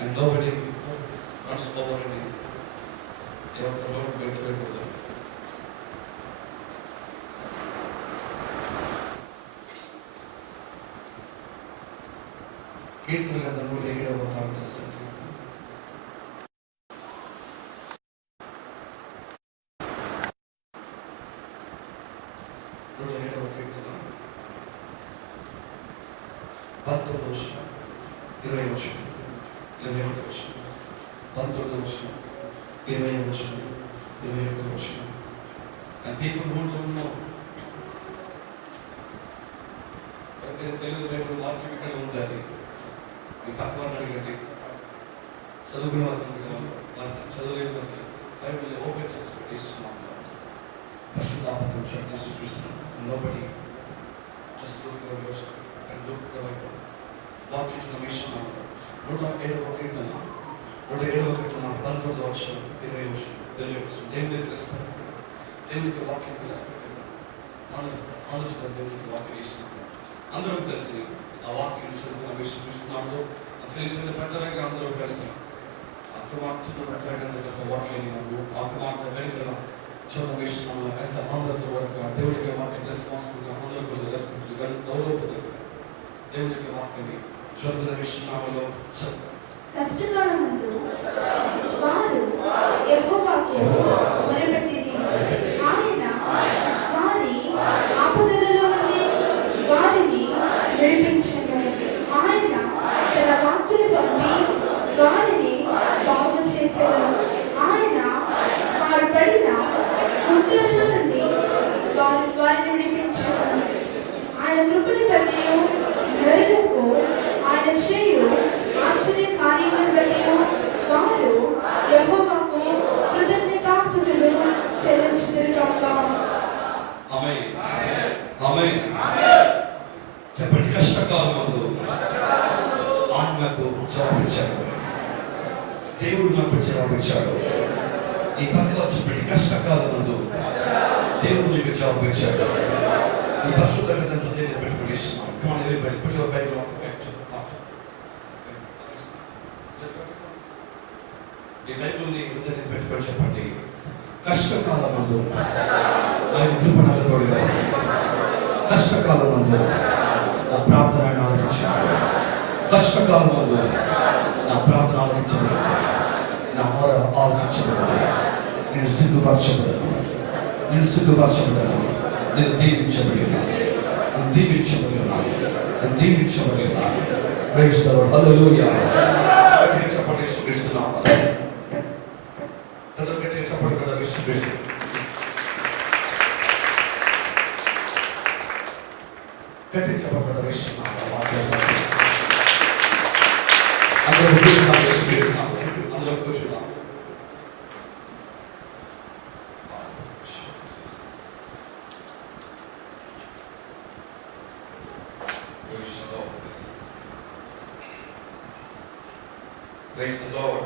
And nobody wants over any. కీర్తన గ్రంథంలో 7వ అధ్యాయం And people who don't know, Telugu Bible వాక్యం ఇక్కడ ఉంటుంది. మీ పక్క వారిని అడిగండి, చదువుకున్న వారికి చదువులేని వారికి బైబిల్ ఓపెన్ చేసి పెట్టేస్తున్నాం. పరిశుద్ధాత్మను చూపిస్తున్నాం. Nobody just look for yourself and look the Bible. వాక్యం ఇచ్చిన విషయం 107వ కీర్తన 19వ వచనం 20వ వచనం దేవునికి రెస్పెక్ట్, దేవునికి వాక్యానికి రెస్పెక్ట్ ఇద్దాం. ఆలోచన దేవునికి వాక్యం ఇస్తున్నాం. అందరూ కలిసి ఆ వాక్యం చదువుకున్న విషయం చూస్తున్నాము. తెలిసిన పెట్టడానికి అందరూ కలిసి అక్రమార్చిన పెట్టడానికి కలిసి వాక్యం అక్రమార్త వెనుకల చదువు విషయంలో ఎంత అందరితో వరకు దేవుడికి వాక్యం రెస్పాన్సిబుల్గా అందరూ రెస్పెక్ట్గా గౌరవపడతారు. దేవుడికి వాక్యాన్ని చదువుకున్న విషయంలో కష్టకాలమందు వారు యెహోవాకు మొరపెట్టిరి. ఆయన వారి ఆపదలలో నుండి వారిని విడిపించెను. ఆయన తన వాక్కును పంపి వారిని బాగు చేసెను. ఆయన వారు పడిన గుంటలలో నుండి వారిని విడిపించెను. ఆయన కృపను బట్టి నరులకు ఆయన చేయు ఆశ్చర్య కార్యములను బట్టి వారు యెహోవాకు కృతజ్ఞతాస్తుతులు చెల్లించుదురుగాక. ఆమేన్ ఆమేన్ చెప్పండి. కష్టకాలమందు ఆజ్ఞకు జవాబిచ్చాడు, దేవుడు నాకు జవాబిచ్చాడు. ఈ పక్కన చెప్పండి. కష్టకాలమందు దేవుడు నీకు జవాబిచ్చాడు. ఈ పరిశుద్ధ గ్రంథంలో దేవుడు పెట్టుబడిస్తున్నాం. Come on everybody, put your Bible on the back. ఈ బైబిల్ని హృదయాన్ని పెట్టుకొని చెప్పండి. కష్టకాలమందు ఆయన కృప నాకు తోడుగా, కష్టకాలమందు నా ప్రార్థన ఆలకించాడు, కష్టకాలమందు నా ప్రార్థన ఆలకించాడు, నా మొర ఆలకించాడు. నేను సిగ్గుపరచబడను, నేను సిగ్గుపరచబడను, నేను దీవించబడినా, నేను దీవించబడినాను, నేను దీవించబడినాను. Praise the lord. హల్లెలూయా. చెప్పండి యేసుక్రీస్తునామమున. గట్టిగా చెప్పండి కదా యేసుక్రీస్తు. గట్టిగా చెప్పండి కదా యేసుక్రీస్తునామమున. అందరూ కూర్చున్నాం. యేసుక్రీస్తునామమున అందరూ కూర్చున్నాం. Praise the Lord.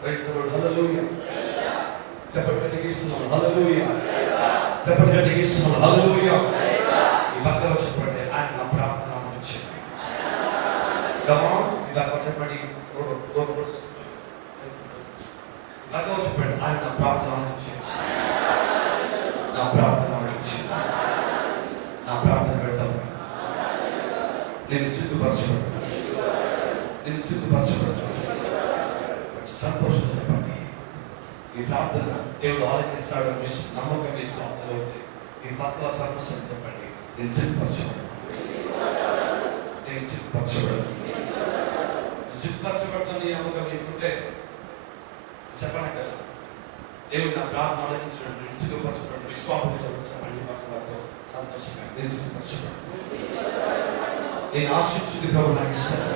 Praise the Lord. Hallelujah. చెప్పండి గట్టిగా ఇస్తున్నాను. Hallelujah. చెప్పండి గట్టిగా ఇస్తున్నాను. Hallelujah. ఈ పక్కన చెప్పండి. ఆయన నా ప్రార్థన ఆలకించాడు. Come on. ఈ పక్కన చెప్పండి. పక్కన చెప్పండి. ఆయన నా ప్రార్థన ఆలకించాడు. నా ప్రార్థన ఆలకించాడు. నా ప్రార్థన పెడతాను. నేను సిగ్గుపరచబడ్డాను, నేను సిగ్గుపరచబడ్డాను. సంతోషం చెప్పండి. ఈ ప్రార్థన దేవుడు ఆలకిస్తాడు నమ్మకం విశ్వాసంలో ఈ పక్కన సంతోషం చెప్పండి. నేను సిగ్గుపరచబడ్డాను, నేను సిగ్గుపరచబడ్డాను, సిద్ధపరచబడుతుంది నమ్మకం మీకుంటే చెప్పనక్కర్లా. దేవుడు నా ప్రార్థన ఆలకించినట్టు సిద్ధపరచబడి విశ్వాసంలో చెప్పండి వారితో సంతోషంగా సిద్ధపరచబడి నేను ఆశించింది ప్రభు నాకు ఇస్తాను.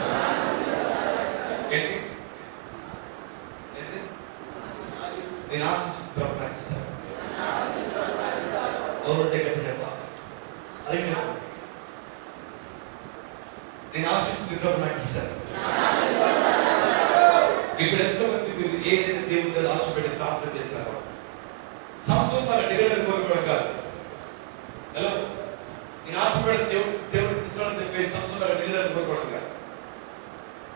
ఏంటి నేను ఆశించింది ప్రభు నాకు ఇస్తాను. ఎవరంటే కదా చెప్పాలి. అదే నేను ఆశించింది ప్రభు నాకు ఇస్తాను. ఇప్పుడు ఎంతమంది మీరు ఏదైతే దేవుడు ఆశపడి ప్రార్థన చేస్తారో సంవత్సరం వాళ్ళ దగ్గర కోరుకోవడం కాదు. ఎలా నేను ఆశపడి దేవుడు ఇస్తానని చెప్పి సంవత్సరం వాళ్ళ దగ్గర కోరుకోవడం కాదు.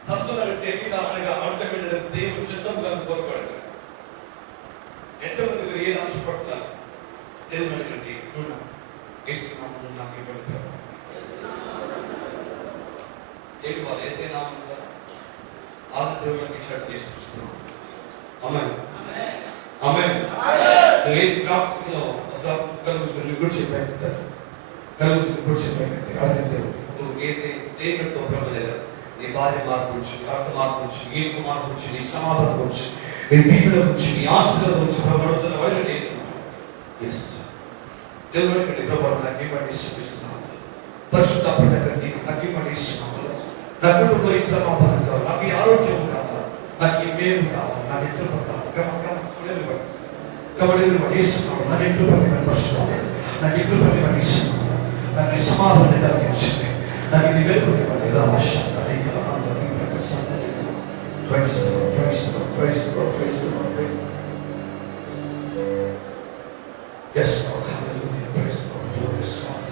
సంవత్సరం వాళ్ళ తెలియక అనగా ఆటోమేటిక్ దేవుడు చిత్తం కోరుకోవడం కాదు. ఎంతమంది మీరు ఏది ఆశపడుతున్నారు దేవుడు అడిగండి. ఇస్తున్నాము నాకు ఇవ్వండి. ఏంటి వాళ్ళు వేసేనా దేవుడికి ఇచ్చినట్టు చేసి చూస్తున్నాం. అమ్మాయి అమ్మాయి ఏది ప్రాప్తిలో అసలు కలుగుతుంది రిపోర్ట్ చెప్పాక కలుగుతుంది రిపోర్ట్ చెప్పాక అడిగితే నువ్వు ఏదైతే దేవుడితో ప్రభలేదు నీ భార్య మార్పు వచ్చి భర్త మార్పు వచ్చి ఏపు మార్పు వచ్చి నీ సమాధానం వచ్చి నీ దీవుల వచ్చి నీ ఆశీర్వాదం వచ్చి ప్రభావితం వైద్యం చేస్తున్నావు. దేవుడు ఇక్కడ ప్రభావం నాకు ఇవ్వండి ఇస్తున్నాను. పరిశుద్ధ నీకు నాకు ఇవ్వండి ఇస్తున్నాను. నా కుటుంబంలో ఈ సమాధానం కావాలి, నాకు ఈ ఆరోగ్యం కావాలి, నాకు ఈ మేలు కావాలి, నాకు ఎట్లు కావాలి. కాబట్టి ఇస్తున్నాను. నాకు ఎట్లు పరిశుభ్రం, నాకు ఎట్లు ఇస్తున్నాను. నాకు ఈ సమాధానం కలిగించింది, నాకు ఇది వెలుగు ఇవ్వండి. ఎలా వర్షం Praise the Lord, praise the Lord, praise the Lord, praise the Lord. Yes, Lord, hallelujah, praise the Lord, glorious God.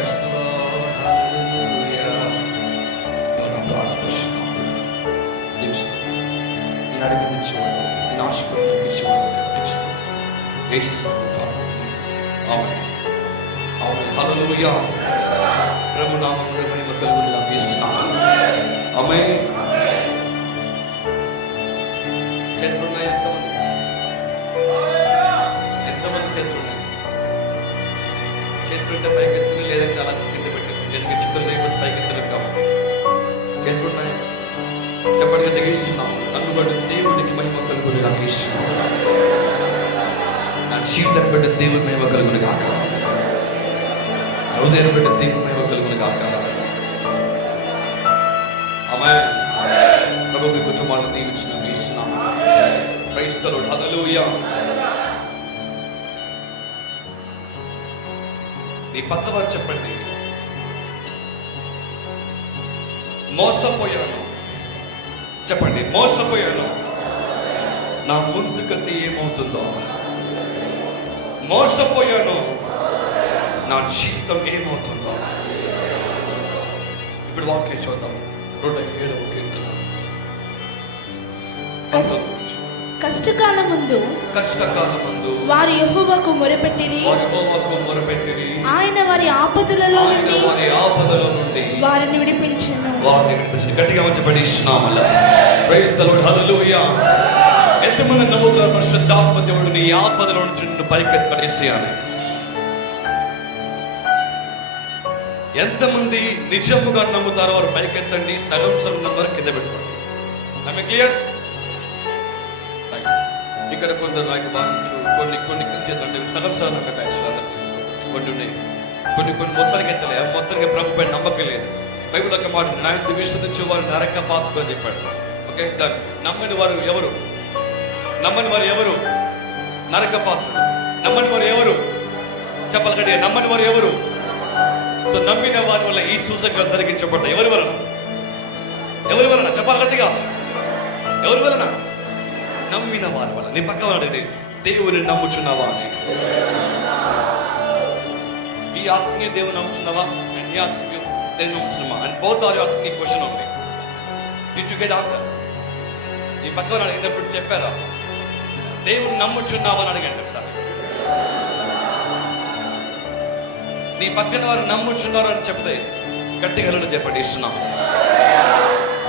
Yes, Lord. Hallelujah. నా ప్రాణ పరిశుద్ధుడా, నేను అడిగిన ఇచ్చేవాడు, నేను ఆశపడిన ఇచ్చేవాడు. ఆమేన్, ఆమేన్, హల్లెలూయా. ప్రభు నామములో మహిమ కలుగును గాక. యేసునామములో ఆమేన్. చేతులు ఉన్నాయి ఎంతమంది? ఎంతమంది చేతులు ఉన్నాయి? చేతులు ఉంటే పైకెత్తులు, లేదంటే అలా కింద పెట్టేసి, ఎందుకంటే చేతులు లేకపోతే పైకెత్తలేవు కాబట్టి. చేతులు ఉన్నాయి చెప్పండి గట్టిగా. యేసునామములో నన్ను బట్టి దేవునికి మహిమ కలుగును గాక. యేసునామములో నా జీవితాన్ని బట్టి దేవుని మహిమ కలుగును గాక. నా హృదయాన్ని బట్టి దేవుని మహిమ కలుగును గాక. ఆమేన్. ప్రభు మీ కుటుంబాలను దీవించిన యేసునామములో. Praise the lord. హల్లెలూయా. నీ పక్కవారు చెప్పండి, మోసపోయాను. చెప్పండి, మోసపోయాను. నా ముందు గతి ఏమవుతుందో. మోసపోయాను, నా జీవితం ఏమవుతుందో. ఇప్పుడు వాక్యం చూద్దాం. 107వ కీర్తన. కష్టకాలమందు వారు యెహోవాకు మొరపెట్టిరి. ఆయన వారి ఆపదలలో నుండి వారిని విడిపించెను. గట్టిగా చెప్పండి యేసునామములో. Praise the lord. హల్లెలూయా. ఎంతమంది నమ్ముతున్నారు పరిశుద్ధాత్మ దేవుడు నీ ఆపదలో నుంచి నిన్ను పైకెత్తేయాలి? ఎంతమంది నిజముగా నమ్ముతారో వారు పైకెత్తండి. సగం నంబర్ కింద పెట్టుకోండి. ఆమె క్లియర్? ఇక్కడ కొందరు నాకు కొన్ని కింద చేద్దంటే సగం అంటే యాక్చువల్ కొన్ని ఉన్నాయి, కొన్ని మొత్తానికి ఎత్తలే. మొత్తానికి ప్రభు పైన నమ్మకం లేదు. బైబిల్ ఒక మాట, నా యొక్క విశ్వసించే వారు నరక పాత్రలు అని చెప్పాడు. ఓకే, నమ్మని వారు ఎవరు? నరక పాత్రలు. నమ్మని వారు ఎవరు? చెప్పాలి గట్టిగా, నమ్మని వారు ఎవరు? సో నమ్మిన వారి వల్ల ఈ సూచనలు జరిగించబడతాయి. ఎవరి వలన? చెప్పాలి గట్టిగా, ఎవరి వలన? నమ్మిన వారి వల్ల. నీ పక్క వాడండి, దేవుని నమ్ముచున్నావా అని. ఈ ఆస్కింగ్ you దేవుని నమ్ముచున్నావా? అండ్ ఈ ఆస్కింగ్ you దేవుని నమ్ముచున్నావా? అండ్ బోత్ ఆర్ ఆస్కింగ్ ఈ question only. Did you get answer? నీ పక్క వాడు అడిగినప్పుడు చెప్పారా దేవుని నమ్ముచున్నావా అని అడిగండి సార్. నీ పక్కన వారు నమ్ముచున్నారు అని చెప్తే గట్టిగా చెప్పండి ఇస్తున్నాం.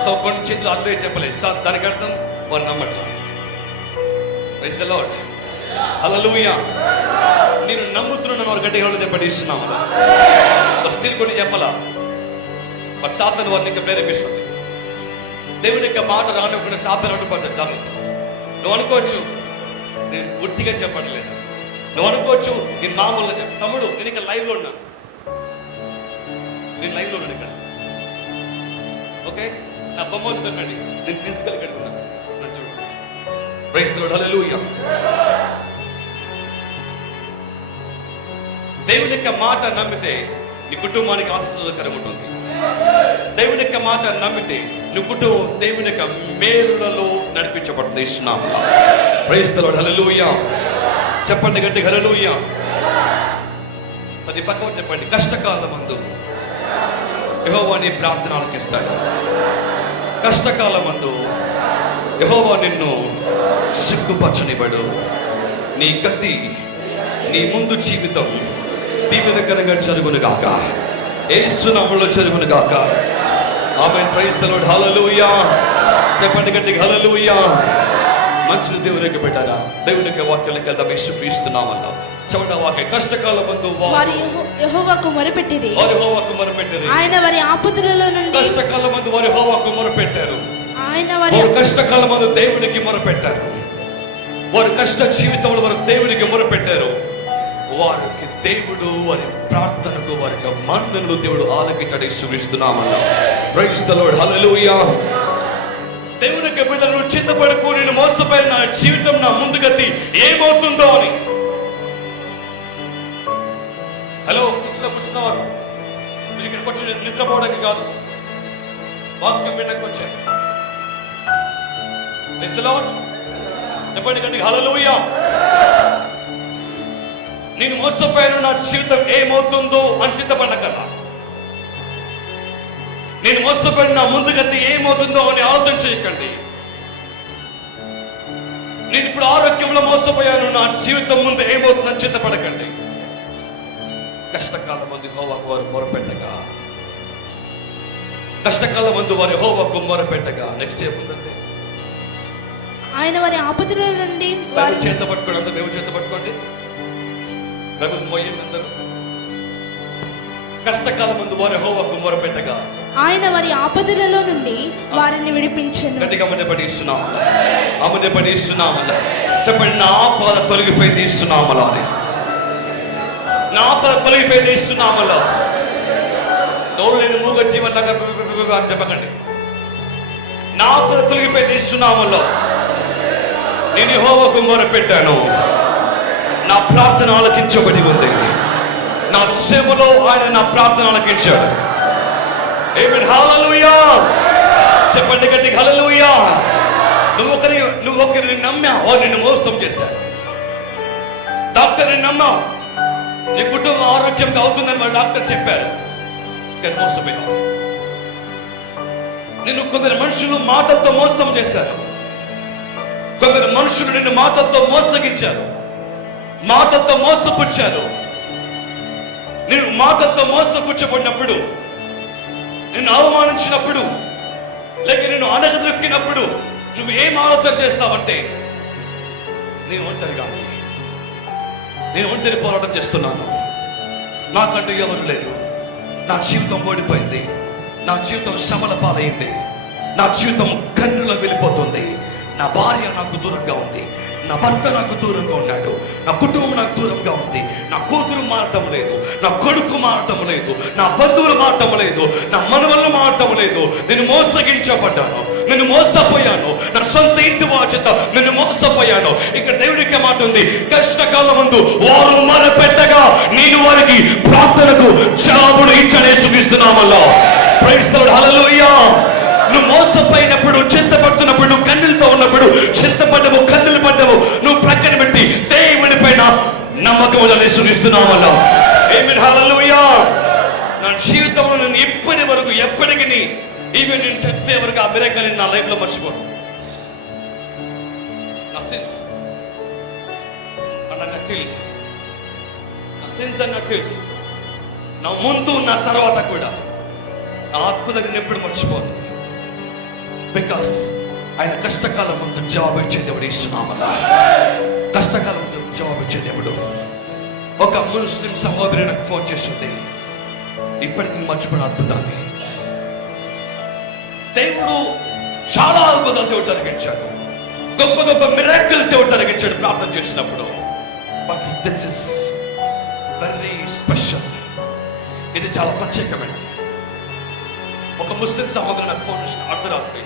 సో కొన్ని చేతులు అల్లే చెప్పలేదు సార్, దానికి అర్థం వారు నమ్మట్లేదు. Praise the lord. హల్లెలూయా. నేను నమ్ముతున్నాను వారు గట్టిగా చెప్పండి ఇస్తున్నాము. స్టిల్ కొన్ని చెప్పాలా, మరి సాతాను వారిని ఇంకా ప్రేరేపిస్తుంది. దేవుని యొక్క మాట రానివ్వకుండా సాతాను అడ్డుపడతాడు. జాగ్రత్త. నువ్వు అనుకోవచ్చు నేను గుట్టిగా చెప్పట్లేదు, నువ్వు అనుకోవచ్చు నేను మామూలుగా చెప్పు. తమ్ముడు, నేను ఇక్కడ లైవ్లో ఉన్నాను. ఇక్కడ ఓకే, నా బొమ్మలు పెట్టండి. నేను ఫిజికల్ ఇక్కడ ఉన్నాను. నన్ను చూడు. Praise the lord. హల్లెలూయా. దేవుని యొక్క మాట నమ్మితే నీ కుటుంబానికి ఆశీర్వాదకరం ఉంటుంది. దేవుని యొక్క మాట నమ్మితే నీ కుటుంబం దేవుని యొక్క మేలులలో నడిపించబడుతుంది. ఇస్తున్నాము. Praise the lord. హల్లెలూయా. చెప్పండి గట్టిగా హల్లెలూయా. అది పక్కన చెప్పండి, కష్టకాలమందు యెహోవా నీ ప్రార్థన ఆలకిస్తాడు. కష్టకాలమందు యెహోవా నిన్ను సిగ్గుపరచనివ్వడు. నీ గతి, నీ ముందు జీవితం దీవెనకరంగా జరుగును గాక. యేసు నామములో జరుగును గాక. Amen. Praise the lord. Hallelujah. చెప్పండి గట్టిగా హల్లెలూయా. మంచిది దేవునికి పెట్టారా? దేవుని యొక్క వాక్యాలకు వెళ్దాం. యేసుక్రీస్తు నామములో చవట వాక్యం. కష్టకాలమందు వారు యెహోవాకు మొరపెట్టిరి. ఆయన వారి ఆపదలలో నుండి. కష్టకాలమందు వారు యెహోవాకు మొరపెట్టారు. వారు కష్టకాలమందు దేవునికి మొరపెట్టారు. వారు కష్ట జీవితంలో వారు దేవునికి మొరపెట్టారు. వారికి దేవుడు వారి ప్రార్థనకు వారికి మన్ననలు దేవుడు ఆలకించాడు. యేసుక్రీస్తు నామములో. Praise the lord. హల్లెలూయా. దేవునికి బిడ్డలు చింతపడకు, నేను మోసపోయిన నా జీవితం, నా ముందుగతి ఏమవుతుందో అని. హలో, కూర్చున్నవారు మీరు ఇక్కడికి వచ్చి నిద్రపోవడానికి కాదు, వాక్యం వినడానికి వచ్చారు. Praise the lord. చెప్పండి గట్టిగా హల్లెలూయా. నేను మోసపోయాను, నా జీవితం ఏమవుతుందో అని చింతపడకరా. నేను మోసపోయిన నా ముందుగతి ఏమవుతుందో అని ఆలోచన చేయకండి. నేను ఇప్పుడు ఆరోగ్యంలో మోసపోయాను, నా జీవితం ముందు ఏమవుతుందని చింతపడకండి. కష్టకాలం మంది యెహోవాకు వారు మొరపెట్టగా, కష్టకాలం మందు వారి యెహోవాకు మొరపెట్టగా. నెక్స్ట్ ఏముందండి? ఆయన వారి ఆపదల నుండి చేత పట్టుకోండి, అందరూ మేము చేత పట్టుకోండి. బైబిల్ మోయండి అందరూ. కష్టకాలం ముందు వారి యెహోవాకు మొరపెట్టగా ఆయన వారి ఆపదలలో నుండి వారిని విడిపించెను. గట్టిగా అమనే ఇస్తున్నామలా, అమనే ఇస్తున్నామలా. చెప్పండి, నా ఆపద తొలగిపోయింది ఇస్తున్నామలా అని. నా ఆపద తొలగిపోయింది ఇస్తున్నామలా. నోరు లేని మూగ జీవనలాగా అని చెప్పకండి. నా ఆపద తొలగిపోయింది ఇస్తున్నామలా. నేను యెహోవాకు మొరపెట్టాను, నా ప్రార్థన ఆలకించబడి ఉంది. నా శ్రమలో ఆయన నా ప్రార్థన ఆలకించాడు. ఆమేన్, హల్లెలూయా. చెప్పండి గట్టిగా హల్లెలూయా. నువ్వు ఒకరిని నమ్మావు, నిన్ను మోసం చేశారు. డాక్టర్ని నమ్మావు, నీ కుటుంబం ఆరోగ్యంగా అవుతుందని మరి డాక్టర్ చెప్పారు, కానీ మోసపోయావు. నిన్ను కొందరు మనుషులు మాటలతో మోసం చేశారు. కొందరు మనుషులు నిన్ను మాటలతో మోసగించారు, మాటలతో మోసపుచ్చారు. నేను మాటలతో మోసపుచ్చబడినప్పుడు, నిన్ను అవమానించినప్పుడు, లేక నేను అనగదొక్కినప్పుడు నువ్వు ఏం ఆలోచన చేస్తావంటే, నేను ఒంటరి పోరాటం చేస్తున్నాను, నాకంటూ ఎవరు లేరు, నా జీవితం ఓడిపోయింది, నా జీవితం శ్రమల పాలైంది, నా జీవితం కన్నులో వెళ్ళిపోతుంది, నా భార్య నాకు దూరంగా ఉంది, నా భర్త నాకు దూరంగా ఉన్నాడు, నా కుటుంబం నాకు దూరంగా ఉంది, నా కూతురు మారటం లేదు, నా కొడుకు మారటం లేదు, నా బంధువులు మారటం లేదు, నా మనవళ్ళు మారటం లేదు. నేను మోసగించబడ్డాను, నేను మోసపోయాను, నా సొంత ఇంటి వారి చేత నేను మోసపోయాను. ఇక్కడ దేవుడికి మాట ఉంది, కష్టకాలం ముందు వారు మొరపెట్టగా నేను వారికి ప్రార్థనకు జవాబును ఇచ్చనే సుగిస్తున్నామల్లా. Praise the lord, hallelujah. నువ్వు మోసపోయినప్పుడు, చింతపడుతున్నప్పుడు, నువ్వు కన్నులతో ఉన్నప్పుడు, చింతపడ్డవు, కన్నులు పడ్డవు, నువ్వు ప్రక్కన పెట్టి దేవుని పైన నమ్మకం సుగిస్తున్నామల్లా. ఆమేన్, హల్లెలూయా. నా జీవితంలో నేను ఇప్పటి వరకు ఎప్పటికీ ఈవెన్ నేను చెప్పే వరకు ఆ మిరకల్ నా లైఫ్ లో మర్చిపోను. నా సిన్స్ అన్నట్టు నా ముందు, నా తర్వాత కూడా నా అద్భుతం నేను ఎప్పుడు మర్చిపోను. బికాస్ ఆయన కష్టకాలం ముందు జవాబు ఇచ్చే దేవుడు ఇస్తున్నామలా. కష్టకాలం ముందు జవాబు ఇచ్చే దేవుడు. ఒక ముస్లిం సహోదరి నాకు ఫోన్ చేసింది, ఇప్పటికీ మర్చిపోయిన అద్భుతాన్ని. దేవుడు చాలా అద్భుతాలు దేవుడు జరిగించాడు, గొప్ప గొప్ప మిరాకిల్స్ దేవుడు జరిగించాడు ప్రార్థన చేసినప్పుడు. But this is very special. ఇది చాలా ప్రత్యేకమైన. ఒక ముస్లిం సహోదరు నాకు ఫోన్ చేసిన అర్ధరాత్రి,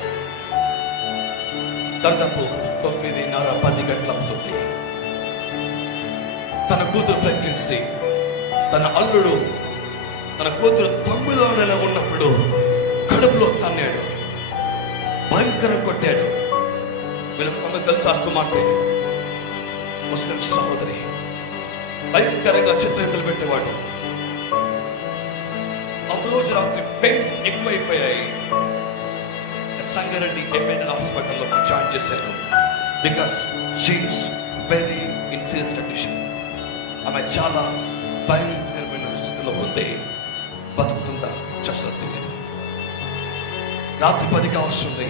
దాదాపు 9:30-10 గంటలు అవుతుంది. తన కూతురు ప్రెగ్నెన్సీ, తన అల్లుడు తన కూతురు 9వ నెల ఉన్నప్పుడు కడుపులో తన్నాడు, భయంకరం కొట్టాడు. వీళ్ళకి తెలుసు, ఆ కుమార్తె ముస్లిం సహోదరి, భయంకరంగా చిత్రహింసలు పెట్టేవాడు. ఒక రోజు రాత్రి పెయిన్స్ ఎక్కువైపోయాయి. సంగారెడ్డి ఎంఎన్ఎల్ హాస్పిటల్లో జాయిన్ చేశారు. Because she is very in serious condition. ఆమె చాలా భయంకరమైన స్థితిలో ఉంది. బతుకుతుందా చస్తుంది లేదు. రాత్రి 10 వస్తుంది.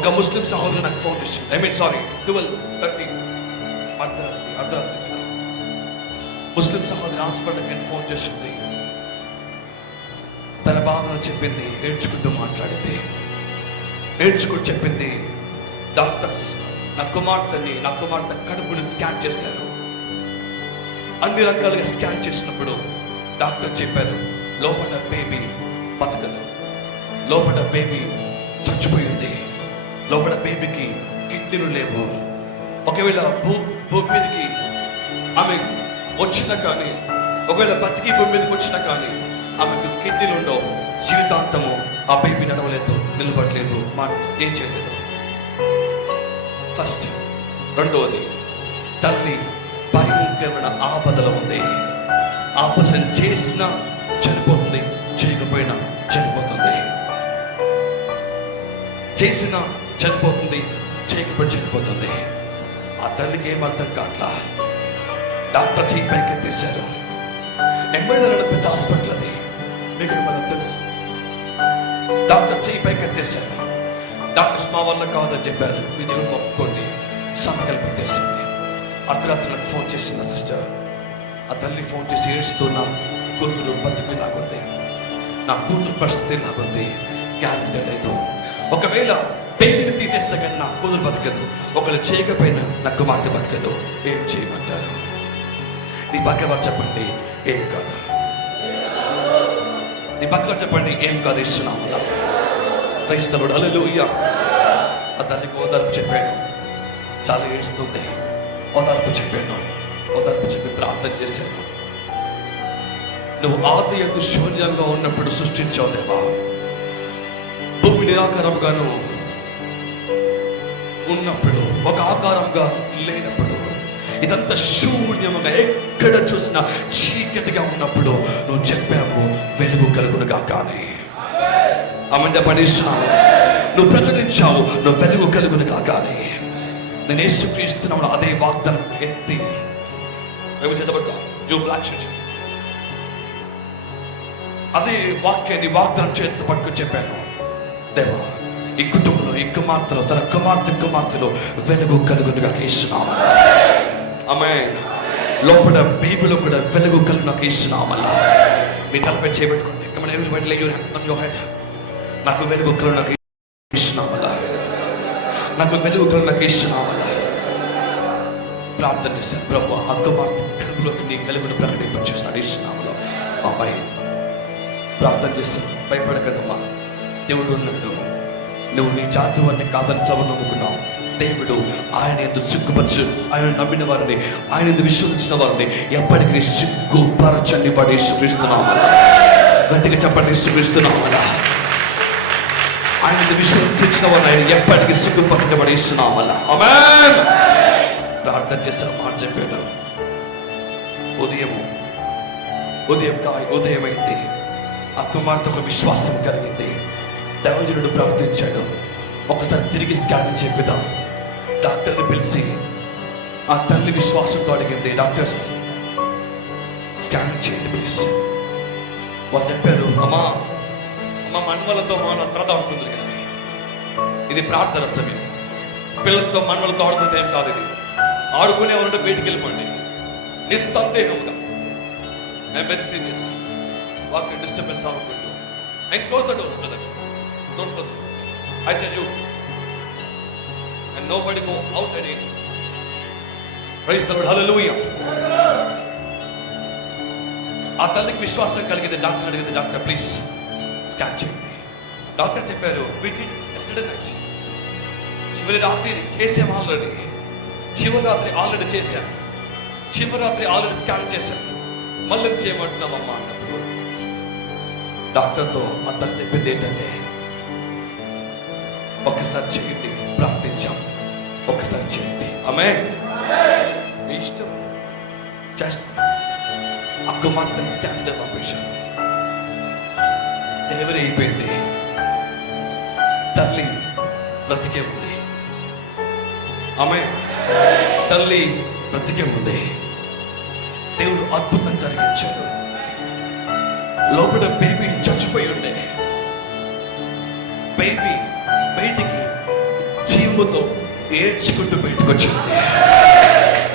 ఒక ముస్లిం సహోదరు నాకు ఫోన్ చేసింది. 12:30 అర్ధరాత్రి ముస్లిం సహోదరి హాస్పిటల్కి ఫోన్ చేసింది. తన బాధను చెప్పింది, ఏడ్చుకుంటూ మాట్లాడింది, ఏడ్చుకుంటూ చెప్పింది, డాక్టర్స్ నా కుమార్తె కడుపుని స్కాన్ చేశారు. అన్ని రకాలుగా స్కాన్ చేసినప్పుడు డాక్టర్ చెప్పారు, లోపల బేబీ బతకదు, లోపల బేబీ చచ్చిపోయింది, లోపల బేబీకి కిడ్నీలు లేవు. ఒకవేళ భూమి మీదకి ఆమె వచ్చినా కానీ, ఒకవేళ బతికి భూమి మీదకి వచ్చినా కానీ ఆమెకు కిడ్నీలు ఉండవు. జీవితాంతము ఆ బేబీ నడవలేదు, నిలబడలేదు, ఏం చేయలేదు. ఫస్ట్. రెండవది, తల్లి భయంకరమైన ఆపద చేతుల్లో ఉంది. ఆపరేషన్ చేసినా చనిపోతుంది, చేయకపోయినా చనిపోతుంది. చేసినా చనిపోతుంది, చేయకపోయినా చనిపోతుంది. ఆ తల్లికి ఏం అర్థం కావట్లా. డాక్టర్ చేయి పైకెత్తేశారు. ఎంబైడర్ పెద్ద హాస్పిటల్ అది, మీకు మనకు తెలుసు. డాక్టర్ చేయి పైకెత్తేశారు. డాక్టర్స్ మా వల్ల కాదని చెప్పారు. మీ దేవుని ఒప్పుకోండి. సంతకాలు పెట్టేసింది. అర్ధరాత్రి నాకు ఫోన్ చేసింది సిస్టర్. ఆ తల్లి ఫోన్ చేసి ఏడుస్తున్నా, కూతురు బతికిలాగుంది, నా కూతురు పరిస్థితి లాగుంది, గ్యారెంటీ లేదు. ఒకవేళ బేబీని తీసేస్తే కానీ నా కూతురు బతకదు, ఒకవేళ చేయకపోయినా నా కుమార్తె బతకదు. ఏం చేయమంటారు? నీ పక్కన చెప్పండి, ఏం కాదు. నీ పక్కన చెప్పండి, ఏం కాదు. ఇస్తున్నాములా క్రైస్తవుడు. హల్లెలూయా. ఆ తల్లికి ఓదార్పు చెప్పాను. చాలా ఏడుస్తుంది. ఓదార్పు చెప్పాను. ఓదార్పు చెప్పి ప్రార్థన చేశాను. నువ్వు ఆది యందు శూన్యంగా ఉన్నప్పుడు సృష్టించావు దేవా. భూమి నిరాకారంగాను ఉన్నప్పుడు, ఒక ఆకారంగా లేనప్పుడు, ఇదంతా శూన్యముగా ఎక్కడ చూసినా చీకటిగా ఉన్నప్పుడు నువ్వు చెప్పావు వెలుగు కలుగునుగా. కానీ అమంట పనిస్తున్నావు, నువ్వు ప్రకటించావు నువ్వు వెలుగు కలుగునుగా. కానీ నేను యేసుక్రీస్తునామములో అదే వాగ్దానం ఎత్తి అదే వాక్యాన్ని వాగ్దానం చేతితో పట్టుకుని చెప్పాను, దేవా ఈ కుటుంబంలో ఈ కుమార్తెలో, తన కుమార్తెలో వెలుగు కలుగునుగా యేసునామములో. ఆమేన్. లోపల బైబిల్లో కూడా వెలుగు కలుగునుగా యేసునామములో. మీ తలపై చేయబెట్టుకోండి. Come on, everybody lay your hand on your head. నాకు వెలుగు కలుగునుగా యేసునామములో. నాకు వెలుగు కలుగునుగా యేసునామములో. ప్రార్థన చేశాను. ప్రభువా ఆ కుమార్తె కడుపులోకి నీ వెలుగును ప్రకటింపచేస్తున్నాడు యేసునామములో. ఆమేన్. ప్రార్థన చేశాను. భయపడకండమ్మా, దేవుడు ఉన్నాడు. నువ్వు నీ జాతి వారిని కాదని ప్రభు నమ్ముకున్నావు. దేవుడు ఆయన ఎందుకు సిగ్గుపరచు, ఆయన నమ్మిన వారిని, ఆయన ఎందుకు విశ్వసించిన వారిని ఎప్పటికీ సిగ్గుపరచండి. వాడు యేసుక్రీస్తున్నాము. గట్టిగా చెప్పండి, యేసుక్రీస్తున్నాము. ఆయన ఎందుకు విశ్వసించిన వారిని ఆయన ఎప్పటికీ సిగ్గుపరచండి. వాడు యేసునామమున. ఆమేన్. ప్రార్థన చేసిన మాట చెప్పాడు. ఉదయమైంది. ఆ కుమార్తెకు విశ్వాసం కలిగింది. దైవజనుడు ప్రార్థించాడు. ఒకసారి తిరిగి స్కాన్ చెప్పిద్దాం. డాక్టర్ని పిలిచి ఆ తల్లి విశ్వాసంతో అడిగింది, డాక్టర్స్ స్కాన్ చేయండి ప్లీజ్. వాళ్ళు చెప్పారు, అమ్మా మన్మలతో మన తర్వాత ఉంటుంది, కానీ ఇది ప్రార్థన సమయం. పిల్లలతో మన్మలతో ఆడుకుంటే ఏం కాదు. ఇది ఆడుకునే వాళ్ళంటే బయటికి వెళ్ళిపోండి నిస్సందేహంగా. I'm very serious. వాక్ డిస్టర్బెన్స్ అవ్వకూడదు. And close the doors brother. Don't close it. I said you. And nobody go out any. Praise the Lord. Hallelujah. ఆ తల్లికి విశ్వాసం కలిగింది. డాక్టర్ అడిగింది, డాక్టర్ ప్లీజ్ స్కాన్ చేయండి. డాక్టర్ చెప్పారు, we did yesterday night. చివరి రాత్రి చేసాం ఆల్రెడీ. చివరి రాత్రి ఆల్రెడీ స్కాన్ చేశాను. మళ్ళీ చేయమంటున్నామమ్మా అన్నప్పుడు డాక్టర్తో ఆ తల్లి చెప్పింది ఏంటంటే, ఒకసారి చేయండి, ప్రార్థించాం, ఒకసారి చేయండి. ఆమేన్. మీ ఇష్టం చేస్తాం. ఆ కుమార్తెని స్కాన్ పంపించాం. డెలివరీ అయిపోయింది. తల్లి బ్రతికే ఉంది. ఆమేన్. తల్లి బ్రతికే ఉంది. దేవుడు అద్భుతం జరిగించాడు. లోపల బేబీ చచ్చిపోయి ఉండే. బేబీ బయటికి జీవముతో ఏడ్చుకుంటూ బయటకు వచ్చింది.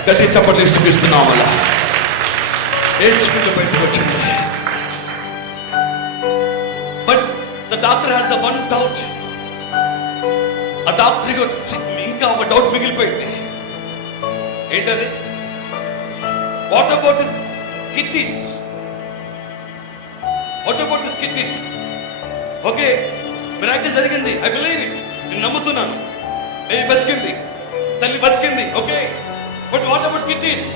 గట్టి చప్పట్లు చూపిస్తున్నాము. అలా ఏడ్చుకుంటూ బయటకు వచ్చింది. But the doctor has the one doubt. ఆ డాక్టర్కి ఇంకా ఒక డౌట్ మిగిలిపోయింది. ఏంటది? What about this kidneys? Okay, miracle జరిగింది. I believe it. నేను నమ్ముతున్నాను. బేబీ బతికింది, తల్లి బతికింది. Okay, but what about kidneys?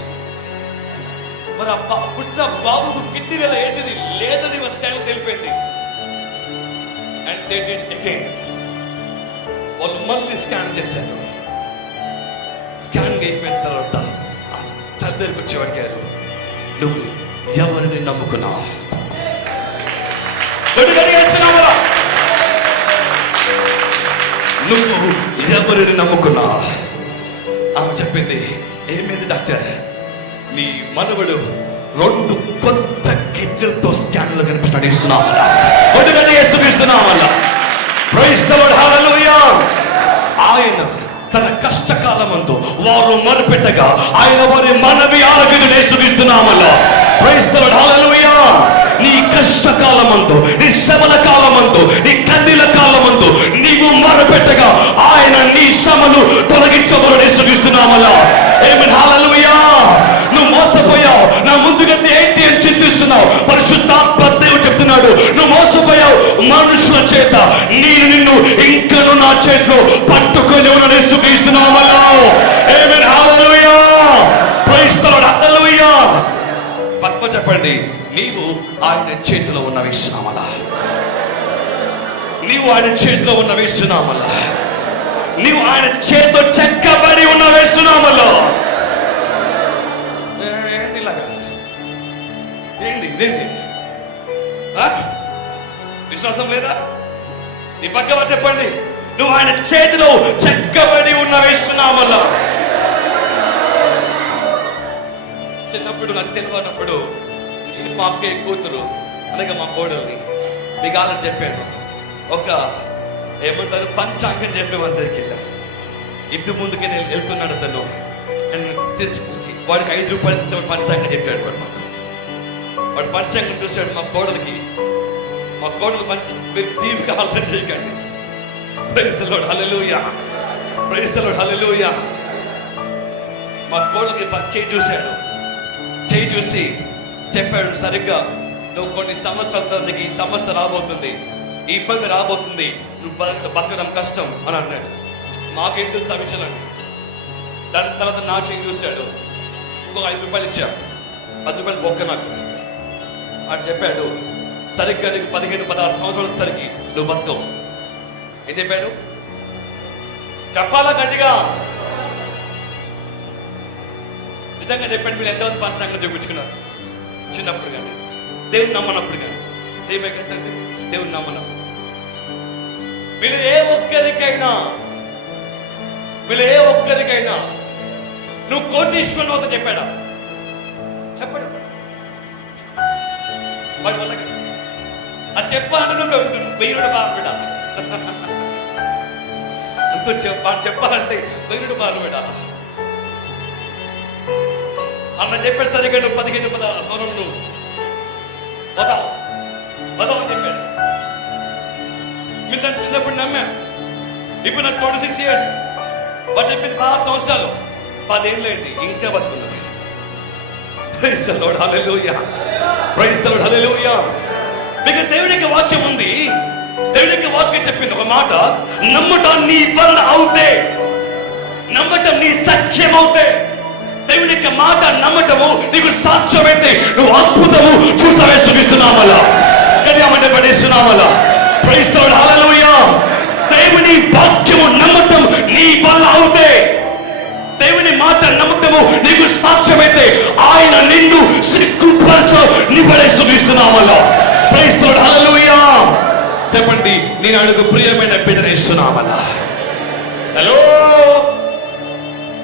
మరి పుట్టిన బాబుకు కిడ్నీలలో ఏంటిది లేదని స్కాన్ తెలిపింది. And they did again. వాళ్ళు మళ్ళీ స్కాన్ చేశారు. స్కాన్ అయిపోయిన తర్వాత ఆ తల్లి దగ్గరికి వచ్చి అడిగారు, నువ్వు ఎవరిని నమ్ముకున్నావు? గట్టిగా నువ్వు ఎవరిని నమ్ముకున్నావు? ఆమె చెప్పింది, ఏమైంది డాక్టర్? నీ మనవడు 2 కొత్త గిడ్డలతో స్కాన్లో కనిపిస్తున్నాడు. ఇస్తున్నామలా కొట్టుగడి వేస్తున్నామలా. ప్రైజ్ ది లార్డ్, హల్లెలూయా. ఆయన తన కష్టకాలమందు వారు మొరపెట్టగా ఆయన వారి మనవి ఆలకించుటకు యేసుక్రీస్తునామములో. Praise the lord, hallelujah. నీ కష్టకాలమందు, నీ శ్రమల కాలమందు, నీ కన్నీల కాలమందు నీవు మొరపెట్టగా ఆయన నీ శ్రమను తొలగించబడును యేసుక్రీస్తునామములో. ఆమేన్, హల్లెలూయా. నువ్వు మోసపోయావు, నా ముందుగతి ఏంటి అని చింతిస్తున్నావు. పరిశుద్ధాత్మ దేవుడు చెప్తున్నాడు, నువ్వు మోసపోయావు మనుషుల చేత, నేను నిన్ను ఇంకను నా చేతిలో పట్టుకొని ఉన్నాను యేసుక్రీస్తునామములో. ఆమేన్, హల్లెలూయా. ప్రైజ్ ది లార్డ్, హల్లెలూయా. పట్మ చెప్పండి, నీవు ఆయన చేతిలో ఉన్న యేసునామములో. నీవు ఆయన చేతిలో ఉన్న యేసునామములో. నీవు ఆయన చేతితో చెక్కబడి ఉన్న యేసునామములో. ఏంది ఇదేంది? విశ్వాసం లేదా? నీ పక్కన చెప్పండి, నువ్వు ఆయన చేతిలో చెక్కబడి ఉన్న యేసునామములో. చిన్నప్పుడు నాకు తెలియనప్పుడు మా అక్కయ్య కూతురు అనగా మా కోడల్ని మీకు ఆలోచన చెప్పాను. ఒక ఏమంటారు పంచాంగం చెప్పే అందరికి వెళ్ళా. ఇంటి ముందుకే నేను వెళ్తున్నాడు అతను. వాడికి 5 రూపాయలు పంచాంగం చెప్పాడు. వాడు పంచాంగం చూశాడు మా కోడలికి. మా కోడలు మీరు టీవీగా అర్థం చేయకండి. Praise the lord, hallelujah. Praise the lord, hallelujah. మా కోడలికి చేయి చూశాడు. చేయి చూసి చెప్పాడు, సరిగ్గా నువ్వు కొన్ని సంవత్సరాల తర్వాత ఈ సమస్య రాబోతుంది, ఈ ఇబ్బంది రాబోతుంది, నువ్వు బతకడం కష్టం అని అన్నాడు. మాకేం తెలుసు ఆ విషయాలండి. దాని తర్వాత నా చేయి చూశాడు. ఇంకొక 5 రూపాయలు ఇచ్చా. 10 రూపాయలు బొక్క నాకు. అని చెప్పాడు, సరిగ్గా నీకు 15-16 సంవత్సరాలు సరికి నువ్వు బతకవు. ఏం చెప్పాడు? చెప్పాలా గట్టిగా? నిజంగా చెప్పండి. మీరు ఎంతమంది పంచాంగం చూపించుకున్నారు చిన్నప్పుడు కానీ, దేవుని నమ్మనప్పుడు కానీ? చేయబెట్టండి, దేవుని నమ్మనప్పుడు. మీరు ఏ ఒక్కరికైనా నువ్వు కోటీశ్వరుని అవుతా చెప్పాడా? చెప్పాడు. వాడి వల్ల అది చెప్పాలంటే నువ్వు 1000 బాధపడ. చెప్పాలంటే 1000 బాధపడ అన్న చెప్పాడు. సరిగ్గా నువ్వు 15-16 సంవత్సరం నువ్వు బదవని చెప్పాడు. మీరు దాన్ని చిన్నప్పుడు నమ్మా. ఇప్పుడు నాకు 26 years. వాడు చెప్పింది 16 సంవత్సరాలు, 10 ఏళ్ళు అయింది, ఇంకా బతుకున్నాడు. Praise the lord, hallelujah. Praise the lord, hallelujah. మీకు దేవుని యొక్క వాక్యం ఉంది. దేవుని యొక్క వాక్యం చెప్పింది ఒక మాట, నమ్మటం నీ వలన అవుతే, నమ్మటం నీ సత్యం అవుతే, దేవుని యొక్క మాట నమ్మటము నీకు సాక్ష్యమైతే నువ్వు అద్భుతము చూస్తావే యేసుక్రీస్తునామములో. కడియామంటే పడేస్తున్నామలా. Praise the lord, hallelujah. దేవుని వాక్యము నమ్మటం నీ వల్ల అవుతే, దేవుని మాట నమ్మటము నీకు సాక్ష్యమైతే ఆయన నిన్ను సిగ్గుపరచనివ్వడు యేసుక్రీస్తునామములో. Praise the lord, hallelujah. చెప్పండి, నేను అడుగు ప్రియమైన బిడ్డను యేసునామములో. హలో,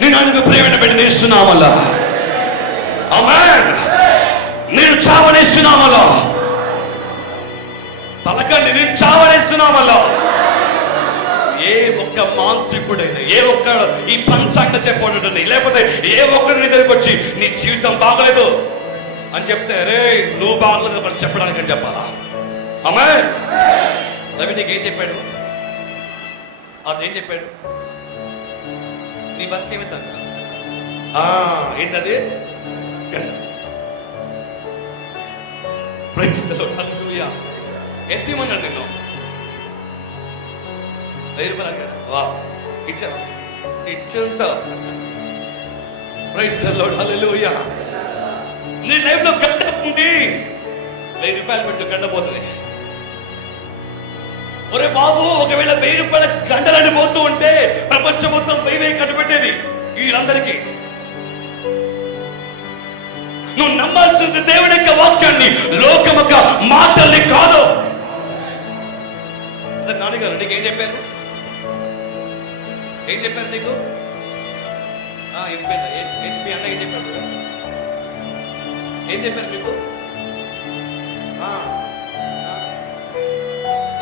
నేను అడుగు ప్రియమైన బిడ్డను యేసునామములో. ఆమేన్. నేను చావనేస్తున్నామలో. పలకండి, నేను చావనేస్తున్నామలో. ఏ ఒక్క మాంత్రికుడైనా, ఏ ఒక్క ఈ పంచాంగ చెప్పాడు, లేకపోతే ఏ ఒక్కరి నీ దగ్గరికి వచ్చి నీ జీవితం బాగలేదు అని చెప్తే, రే నువ్వు బాగలేదు ఫస్ట్ చెప్పడానికి అని చెప్పాలా? ఆమేన్. రవి నీకేం చెప్పాడు? అదేం చెప్పాడు? నీ బతికేమిద్దాం. ఏంటది? గండం. ప్రైజ్ ది లార్డ్, హల్లెలూయా. ఎత్తిమన్నాడు నిన్ను. 1000 రూపాయలు అడిగాడు. వా, ఇచ్చావా? ఇచ్చేంతా. Praise the lord, hallelujah. నీ లైఫ్ లో గంట ఉంది, 1000 రూపాయలు పెట్టు, గంట పోతుంది. ఒరే బాబు, ఒకవేళ 1000 రూపాయల గంటలని పోతూ ఉంటే ప్రపంచం మొత్తం 1000 ఖర్చు పెట్టేది వీళ్ళందరికీ. నువ్వు నమ్మాల్సింది దేవుని యొక్క వాక్యాన్ని, లోకం యొక్క మాటల్ని కాదు. నాన్నగారు నీకేం చెప్పారు? ఏం చెప్పారు నీకు? మీ అన్న ఏం చెప్పారు? ఏం చెప్పారు మీకు?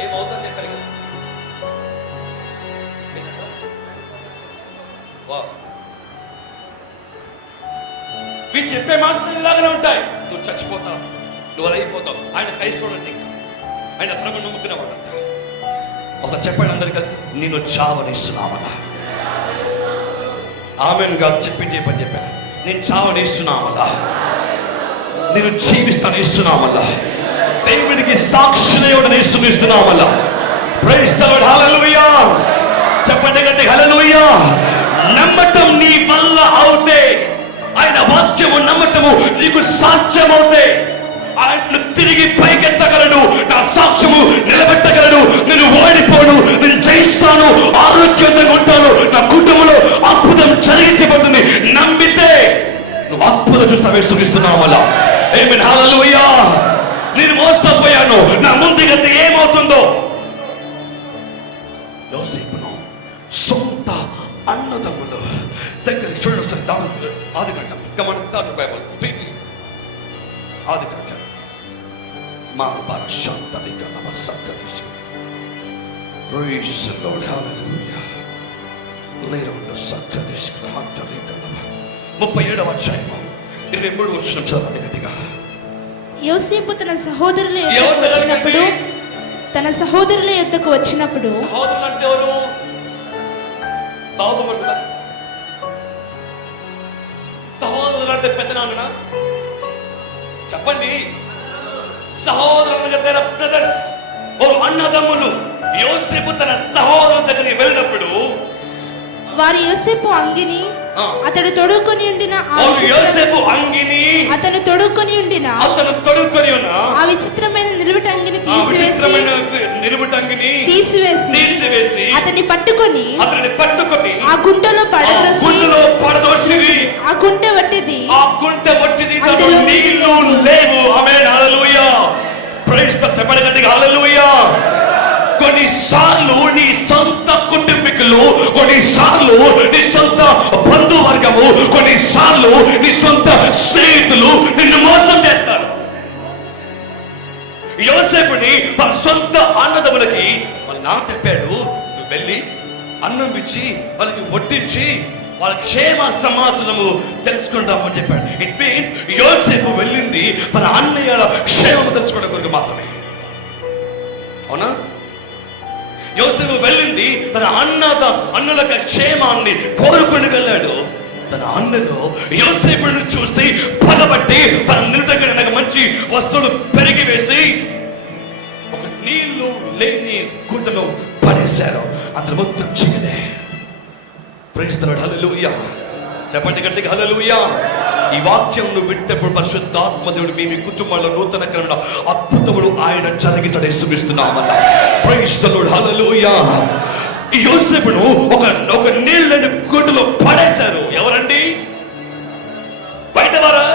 ఏమవుతుందని చెప్పారు కదా. మీరు చెప్పే మాటలు ఇలాగనే ఉంటాయి. నువ్వు చచ్చిపోతావు, నువ్వు అలా అయిపోతావు. ఆయన క్రైస్తవుడంటే, ఆయన ప్రభు నమ్ముకున్న వాడంట. ఒక చెప్పండి అందరు కలిసి, నేను చావనిస్తున్నామన్నా. ఆమెను కాదు చెప్పించే పని చెప్పాను. నేను చావనిస్తున్నామల్లా, నేను జీవిస్తాను ఇస్తున్నామల్లా, దేవునికి సాక్షిని ఇస్తున్నామల్లా. Praise the lord, hallelujah. చెప్పండి గట్టి హల్లెలూయా. నమ్మటం నీ వల్ల అవుతే, ఆయన వాక్యము నమ్మటము నీకు సాధ్యమవుతే, ఆయన తిరిగి పైకెత్తగలడు, నా సాక్ష్యము నిలబెట్టగలడు, నేను ఓడిపోను, నేను జయిస్తాను, ఆరోగ్యంగా ఉంటాను, నా కుటుంబంలో అద్భుతం జరిగించబడుతుంది. నమ్మితే నువ్వు అద్భుతం చూస్తావే. సుఖిస్తున్నావు వల్ల ఆమేన్, హల్లెలూయా. నేను మోసపోయాను, నా ముందుగతి ఏమవుతుందో. యోసేపును సొంత అన్నదమ్ములు దగ్గరికి చూడండి ఒకసారి. ఆదికాండం, కమాన్, టర్న్ ద బైబిల్, స్పీకింగ్. ఆదికాండం మహాభారత శాంతరిక నమస్కారం. ప్రైజ్ ది లార్డ్, హల్లెలూయా. లేరోన సత్యదిష్క హంతరిక నమ. 37వ అధ్యాయం 23వ వచనం చదవండి గట్టిగా. యోసేపు తన సహోదరుల యొద్దకు వచ్చినప్పుడు సహోదరులు అంటే ఎవరు? తాగుబోతులా? సహోదరులు అంటే పెద్ద నాన్న? చెప్పండి. సహోదరులు అంటే బ్రదర్స్, ఓ అన్నదమ్ములు. యోసేపు తన సహోదరుల దగ్గరికి వెళ్ళినప్పుడు వారు యోసేపు అంగిని అతడు తొడుక్కొని ఉండిన అతను తొడుక్కొని ఉన్న ఆ విచిత్రమైన నిలువుటంగిని తీసివేసి అతన్ని పట్టుకొని ఆ గుంటలో పడదోసి ఆ గుంట వట్టిది అందులో నీళ్లు లేవు. ఆమేన్, హల్లెలూయా. ప్రైజ్ ది లార్డ్, హల్లెలూయా. కొన్నిసార్లు నీ సొంత కుటుంబీకులు, కొన్నిసార్లు నీ సొంత బంధువర్గము, కొన్నిసార్లు నీ సొంత స్నేహితులు నిన్ను మోసం చేస్తారు. యోసేపుని వాళ్ళ సొంత అన్నదమ్ములకి వాళ్ళ నాన్న చెప్పాడు, నువ్వు వెళ్ళి అన్నం ఇచ్చి వాళ్ళకి వడ్డించి వాళ్ళ క్షేమ సమాచారము తెలుసుకుంటామని చెప్పాడు. ఇట్ మీన్స్ యోసేపు వెళ్ళింది తన అన్నయ్యల క్షేమము తెలుసుకోవడం కొరకు మాత్రమే. అవునా? యోసేపు వెళ్ళింది తన అన్నల క్షేమాన్ని కోరుకొని వెళ్ళాడు. తన అన్నలో యోసేపును చూసి పగబట్టి తన నిలుదగ్గర మంచి వస్తువులు పెరిగి వేసి ఒక నీళ్లు లేని గుంటలో పడేశారు. అందులో మొత్తం చీకటే. Praise the lord, hallelujah. చెప్పండి గట్టిగా హల్లెలూయా. ఈ వాక్యం నువ్వు వింటప్పుడు పరిశుద్ధాత్మ దేవుడు మీ కుటుంబంలో నూతన క్రమంలో అద్భుతములు ఆయన జరిగితడే సుమిస్తున్నామన్న. ప్రైజ్ ది లార్డ్, హల్లెలూయా. ఈ యోసేపును ఒక నీళ్ళని గుంటలో పడేశారు. ఎవరండి? బయటవారా?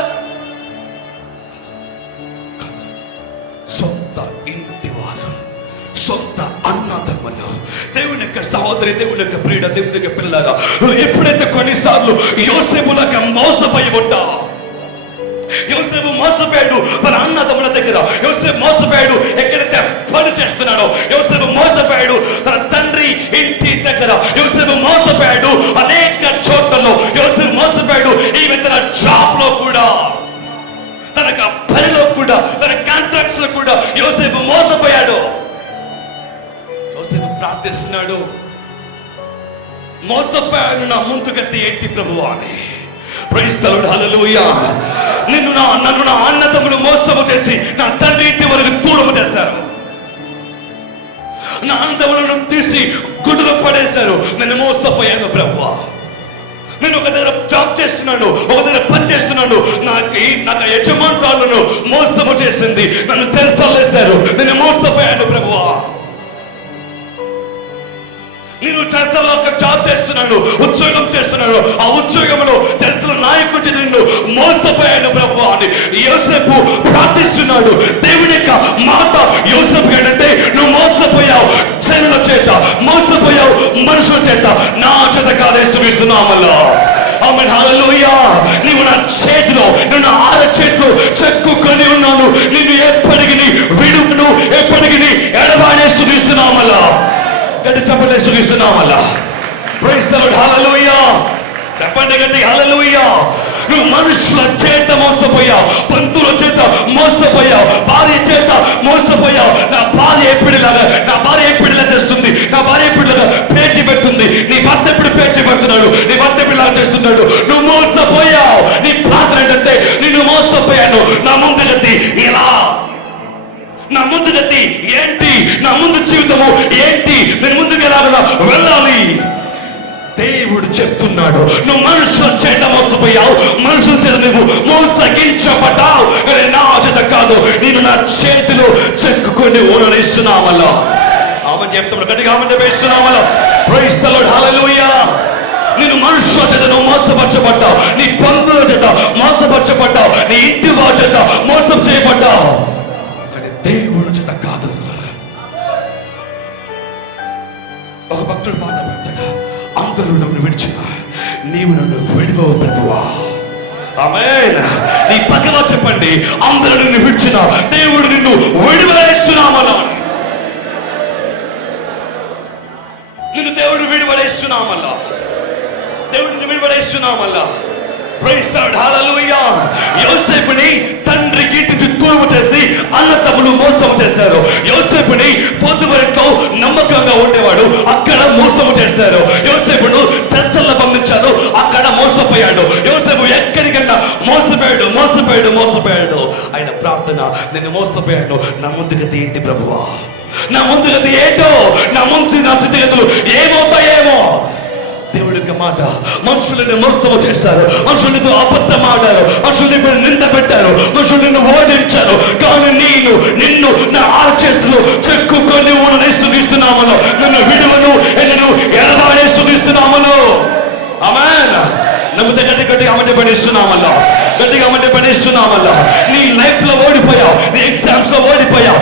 సొంత ఇంటి వారు, సొంత అన్నదమ్ములు, దేవుని యొక్క సహోదరి, దేవుని యొక్క ప్రియుడ, దేవుని యొక్క పిల్లలారా, ఎప్పుడైతే కొన్నిసార్లు యోసేపులాగా మోసపోయి ఉంటా. యోసేపు మోసపోయాడు తన అన్నదమ్ముల దగ్గర. యోసేపు మోసపోయాడు ఎక్కడైతే పని చేస్తున్నాడో. యోసేపు మోసపోయాడు తన తండ్రి ఇంటి దగ్గర. యోసేపు మోసపోయాడు అనేక చోట్లలో. యోసేపు మోసపోయాడు ఈవెన్ తన జాబ్ లో కూడా, తన పనిలో కూడా, తన కాంట్రాక్ట్స్ లో కూడా యోసేపు మోసపోయాడు. యోసేపు ప్రార్థిస్తున్నాడు, మోసపోయాడు, నా ముందుగతి ఏంటి ప్రభువా అని. ప్రైజ్ ది లార్డ్, హల్లెలూయా. నన్ను నా అన్నదమ్ములు మోసము చేసి నా తండ్రి ఇంటి వరకు దూరము చేశారు. నా అన్నదమ్ములను తీసి గుడ్డులో పడేశారు. నేను మోసపోయాను ప్రభువా. నేను ఒక దగ్గర జాబ్ చేస్తున్నాను, ఒక దగ్గర పని చేస్తున్నాను. నాకు యజమానురాలను మోసము చేసింది, నన్ను తెలుసలేశారు. నేను మోసపోయాను ప్రభువా. నేను చర్చలో ఒక జాబ్ చేస్తున్నాడు, ఉద్యోగం చేస్తున్నాడు. ఆ ఉద్యోగంలో చర్చల నాయకుడి చేత నిన్ను మోసపోయాను ప్రభు అని యోసేపు ప్రార్థిస్తున్నాడు. దేవుని యొక్క మాట యోసేపు ఏంటంటే, నువ్వు మోసపోయావు జనుల చేత, మోసపోయావు మనుషుల చేత, నా చేత కాదేస్తున్నామల్లా. ఆమేన్, హల్లెలూయా. నీవు నా చేతిలో, నువ్వు నా చేతిలో చెక్కుకొని ఉన్నాను. నిన్ను ఎప్పటికీ విడును, ఎప్పటికీ ఎడబానే స్తుతిస్తున్నామల్లా. గట్టి చెప్పలే స్తుతిస్తున్నామల్లా. Praise the lord, hallelujah. చెప్పండి గట్టి హల్లెలూయా. నువ్వు మనుషుల చేత మోసపోయావు, బంధువుల చేత మోసపోయావు, భార్య చేత మోసపోయావు. నా భార్య ఎప్పుడిలా చేస్తుంది, నా భార్య ఎప్పుడిలాగా పేచి పెడుతుంది, నీ భర్త ఎప్పుడు పేచి పెడుతున్నాడు, నీ భర్త ఎప్పుడిలాగా చేస్తున్నాడు. నువ్వు మోసపోయావు. నీ ప్రార్థన ఏంటంటే, నిన్ను మోసపోయాను, నా ముందు గతి ఇలా, నా ముందు గతి ఏంటి, నా ముందు జీవితము ఏంటి, నేను ముందుకు ఎలాగా వెళ్ళాలి. దేవుడు చెప్తున్నాడు, నువ్వు మనుషుల చేత మోసపోయావు, మనుషుల చేత నువ్వు మోసగించబడ్డావు, కానీ నా చేత కాదు, నేను నా చేతిలో చెక్కుకొని ఊరడిస్తున్నామల్లా. ఆమని చెప్తున్నాడు, గట్టిగా Amani వేస్తున్నామల్లా. Praise the lord, hallelujah. నేను మనుషుల చేత నువ్వు మోసపరచబడ్డావు, నీ బంధువుల చేత మోసపరచబడ్డావు, నీ ఇంటి వారి చేత మోసం చేయబడ్డావు, కానీ దేవుడి చేత కాదు. ఒక భక్తుడు పాట పెడతాడు, అందరూ నన్ను విడిచిన నీవు నన్ను విడివవు ప్రభువా. ఆమేన్. నీ పక్కన చెప్పండి, అందరూ నిన్ను విడిచిన దేవుడు నిన్ను విడివడేస్తున్నామలా. నిన్ను దేవుడు విడివడేస్తున్నామల్లా, దేవుడు నిన్ను విడివడేస్తున్నామల్లా. ప్రైజ్ ది లార్డ్, హల్లెలూయా. యోసేపుని తండ్రికి ఇంటి తూర్పు చేసి అన్నతమ్ములు మోసం చేశారు. యోసేపుని పొద్దువరట్లో నమ్మకంగా ఉండేవాడు, అక్కడ మోసము చేశారు. యోసేపును తెస్సల్లో బంధించారు, అక్కడ మోసపోయాడు. యోసేపు ఎక్కడికైనా మోసపోయాడు. ఆయన ప్రార్థన, నేను మోసపోయాను, నా ముందుగతి ఏంటి ప్రభువా, నా ముందుగతి ఏంటో, నా స్థితిగతులు ఏమవుతాయేమో. దేవుడి యొక్క మాట, మనుషులను మోసము చేశారు, మనుషులతో అబద్ధం ఆడారు, మనుషులు నింద పెట్టారు, మనుషులు నిన్ను ఓడించారు, కానీ నిన్ను నా చేతిలో చెక్కుకొని స్తుతిస్తున్నామలో, నిన్ను విడువను, నిన్ను ఎడబాడే స్తుతిస్తున్నామలో. ఆమేన్. నమ్మితే గట్టిగా అమటే పడిస్తున్నామల్లా, గట్టిగా అమటే పడిస్తున్నామల్లా. నీ లైఫ్ లో ఓడిపోయావు, నీ ఎగ్జామ్స్ లో ఓడిపోయావు,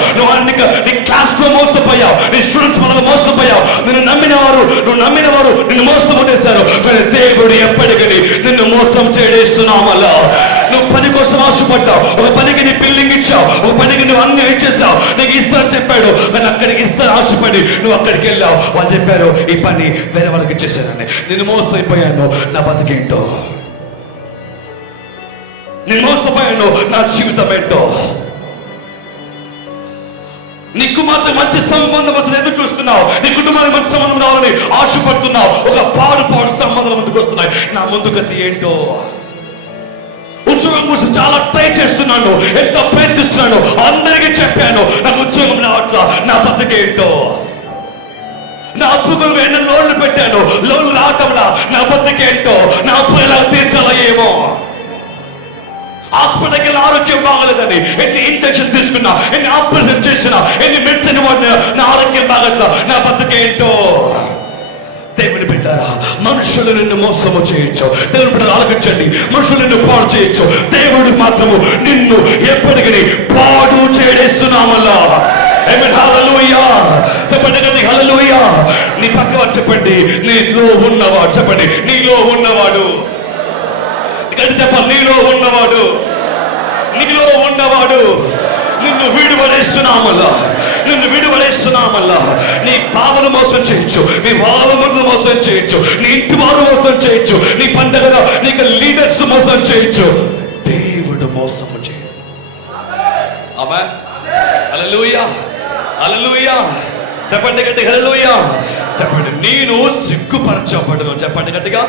నీ క్లాస్ లో మోసపోయావు, నీ స్టూడెంట్స్ మనలో మోసపోయావు. నువ్వు నమ్మినవారు నిన్ను మోసం చేశారు, కానీ దేవుడు ఎప్పటికీ నిన్ను మోసం చేయడేస్తున్నామల్లా. నువ్వు పని కోసం ఆశపడ్డావు, ఒక పనికి నీ బిల్డింగ్ ఇచ్చావు, ఒక పనికి నువ్వు అన్ని ఇచ్చేసావు, నీకు ఇస్తాను చెప్పాడు, కానీ అక్కడికి ఇస్తాను ఆశపడి నువ్వు అక్కడికి వెళ్ళావు. వాళ్ళు చెప్పారు, ఈ పని వేరే వాళ్ళకి ఇచ్చేసానని. నేను మోసపోయాను, నా బతికేంటో, నేను మోసపోయాను, నా జీవితం ఏంటో. నీ కుమార్తె మంచి సంబంధం వచ్చి ఎదురు చూస్తున్నావు, నీ కుటుంబానికి మంచి సంబంధం రావాలని ఆశపడుతున్నావు, ఒక పాడు సంబంధాలు ముందుకు వస్తున్నాయి, నా ముందు గతి ఏంటో. ఉద్యోగం కోసం చాలా ట్రై చేస్తున్నాను, ఎంత ప్రయత్నిస్తున్నాను, అందరికీ చెప్పాను, నాకు ఉద్యోగం రావట్లా, నా బతికేంటో. నా అప్పు కొరకు ఎన్నో లోన్లు పెట్టాను, లోన్లు రావటంలా, నా బతికేంటో, నా అప్పు ఎలా తీర్చాలో ఏమో. హాస్పిటల్కి వెళ్ళి ఆరోగ్యం బాగలేదని ఎన్ని ఇంజక్షన్ తీసుకున్నా, ఎన్ని ఆపరేషన్ చేసినా, ఎన్ని మెడిసిన్ వాడినా, నా ఆరోగ్యం బాగట్లా, నా బతుకేంటో. దేవుని బిడ్డారా, మనుషులు నిన్ను మోసము చేయొచ్చు, దేవుని బిడ్డలు ఆలోచించండి, మనుషులు నిన్ను పాడు చేయొచ్చు, దేవుడు మాత్రము నిన్ను ఎప్పటికీ పాడు చేయడేస్తున్నామల్లా. ఆమేన్, హల్లెలూయా. చెప్పండి గట్టి హల్లెలూయా. నీ పక్కన చెప్పండి, నీలో ఉన్నవాడు, చెప్పండి నీలో ఉన్నవాడు, గట్టి చెప్పండి, నీలో ఉన్నవాడు నిన్ను విడివడేస్తున్నామల్లా, నీ బావను మోసం చేయొచ్చు, నీ బావములను మోసం చేయొచ్చు, నీ ఇంటి వారు మోసం చేయొచ్చు, నీ పండగలో నీకు లీడర్స్ మోసం చేయొచ్చు, దేవుడు మోసం చేయు. ఆమేన్, హల్లెలూయా, హల్లెలూయా. చెప్పండి గట్టి హల్లెలూయా. చెప్పండి, నేను సిగ్గుపరచబడను. చెప్పండి గట్టిగా,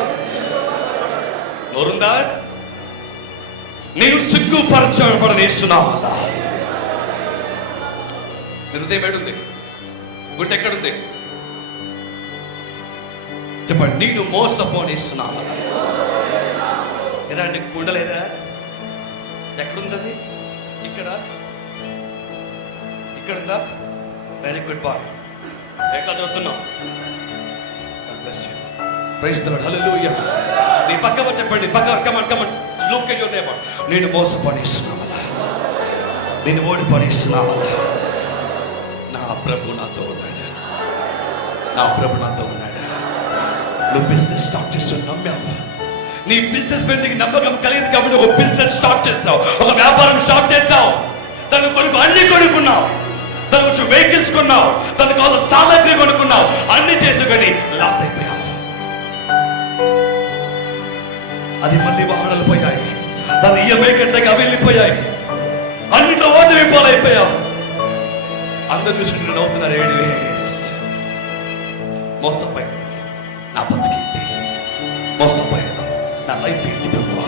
నోరుందా? నేను సిగ్గుపరచబడనిస్తున్నామల్లా. హృదయం ఏడుంది, గుండె ఎక్కడుంది? చెప్పండి, నేను మోసపోనిస్తున్నామల్లా. ఎలా నీకు గుండెలేదా? ఎక్కడుంది? ఇక్కడుందా? Very good boy. ఎక్కడ చదువుతున్నావు? Praise the lord. హల్లెలూయా. నీ పక్కన చెప్పండి, come on look at your neighbour. నేను మోసపడేస్తున్నామలా, నేను ఓడిపడేస్తున్నామలా. నా ప్రభు నాతో ఉన్నాడు, నా ప్రభు నాతో ఉన్నాడు. నువ్వు బిజినెస్ స్టార్ట్ చేస్తావు, నమ్మావు. నీ బిజినెస్ మీద నీకు నమ్మకం కలిగింది కాబట్టి ఒక బిజినెస్ స్టార్ట్ చేస్తావు, ఒక వ్యాపారం స్టార్ట్ చేస్తావు. దాని కొరకు అన్ని కొనుక్కున్నావు, దాని కొంచెం వెహికల్స్ కొన్నావు, దానికి కావాల్సిన సామాగ్రి కొనుక్కున్నావు, అన్ని చేసావు, కానీ లాస్ అయిపోయావు. అది మళ్ళీ వాహనాలు పోయాయి, దాని ఈఎంఐ కట్టలేక అవి వెళ్ళిపోయాయి, అన్నిట్లో ఓటమి పాలైపోయావు. అందరు చూసి నవ్వుతున్నారు, ఏడు వేస్ట్. మోసపోయాను, నా బతికేంటి? మోసపోయాను, నా లైఫ్ ఏంటి ప్రభువా?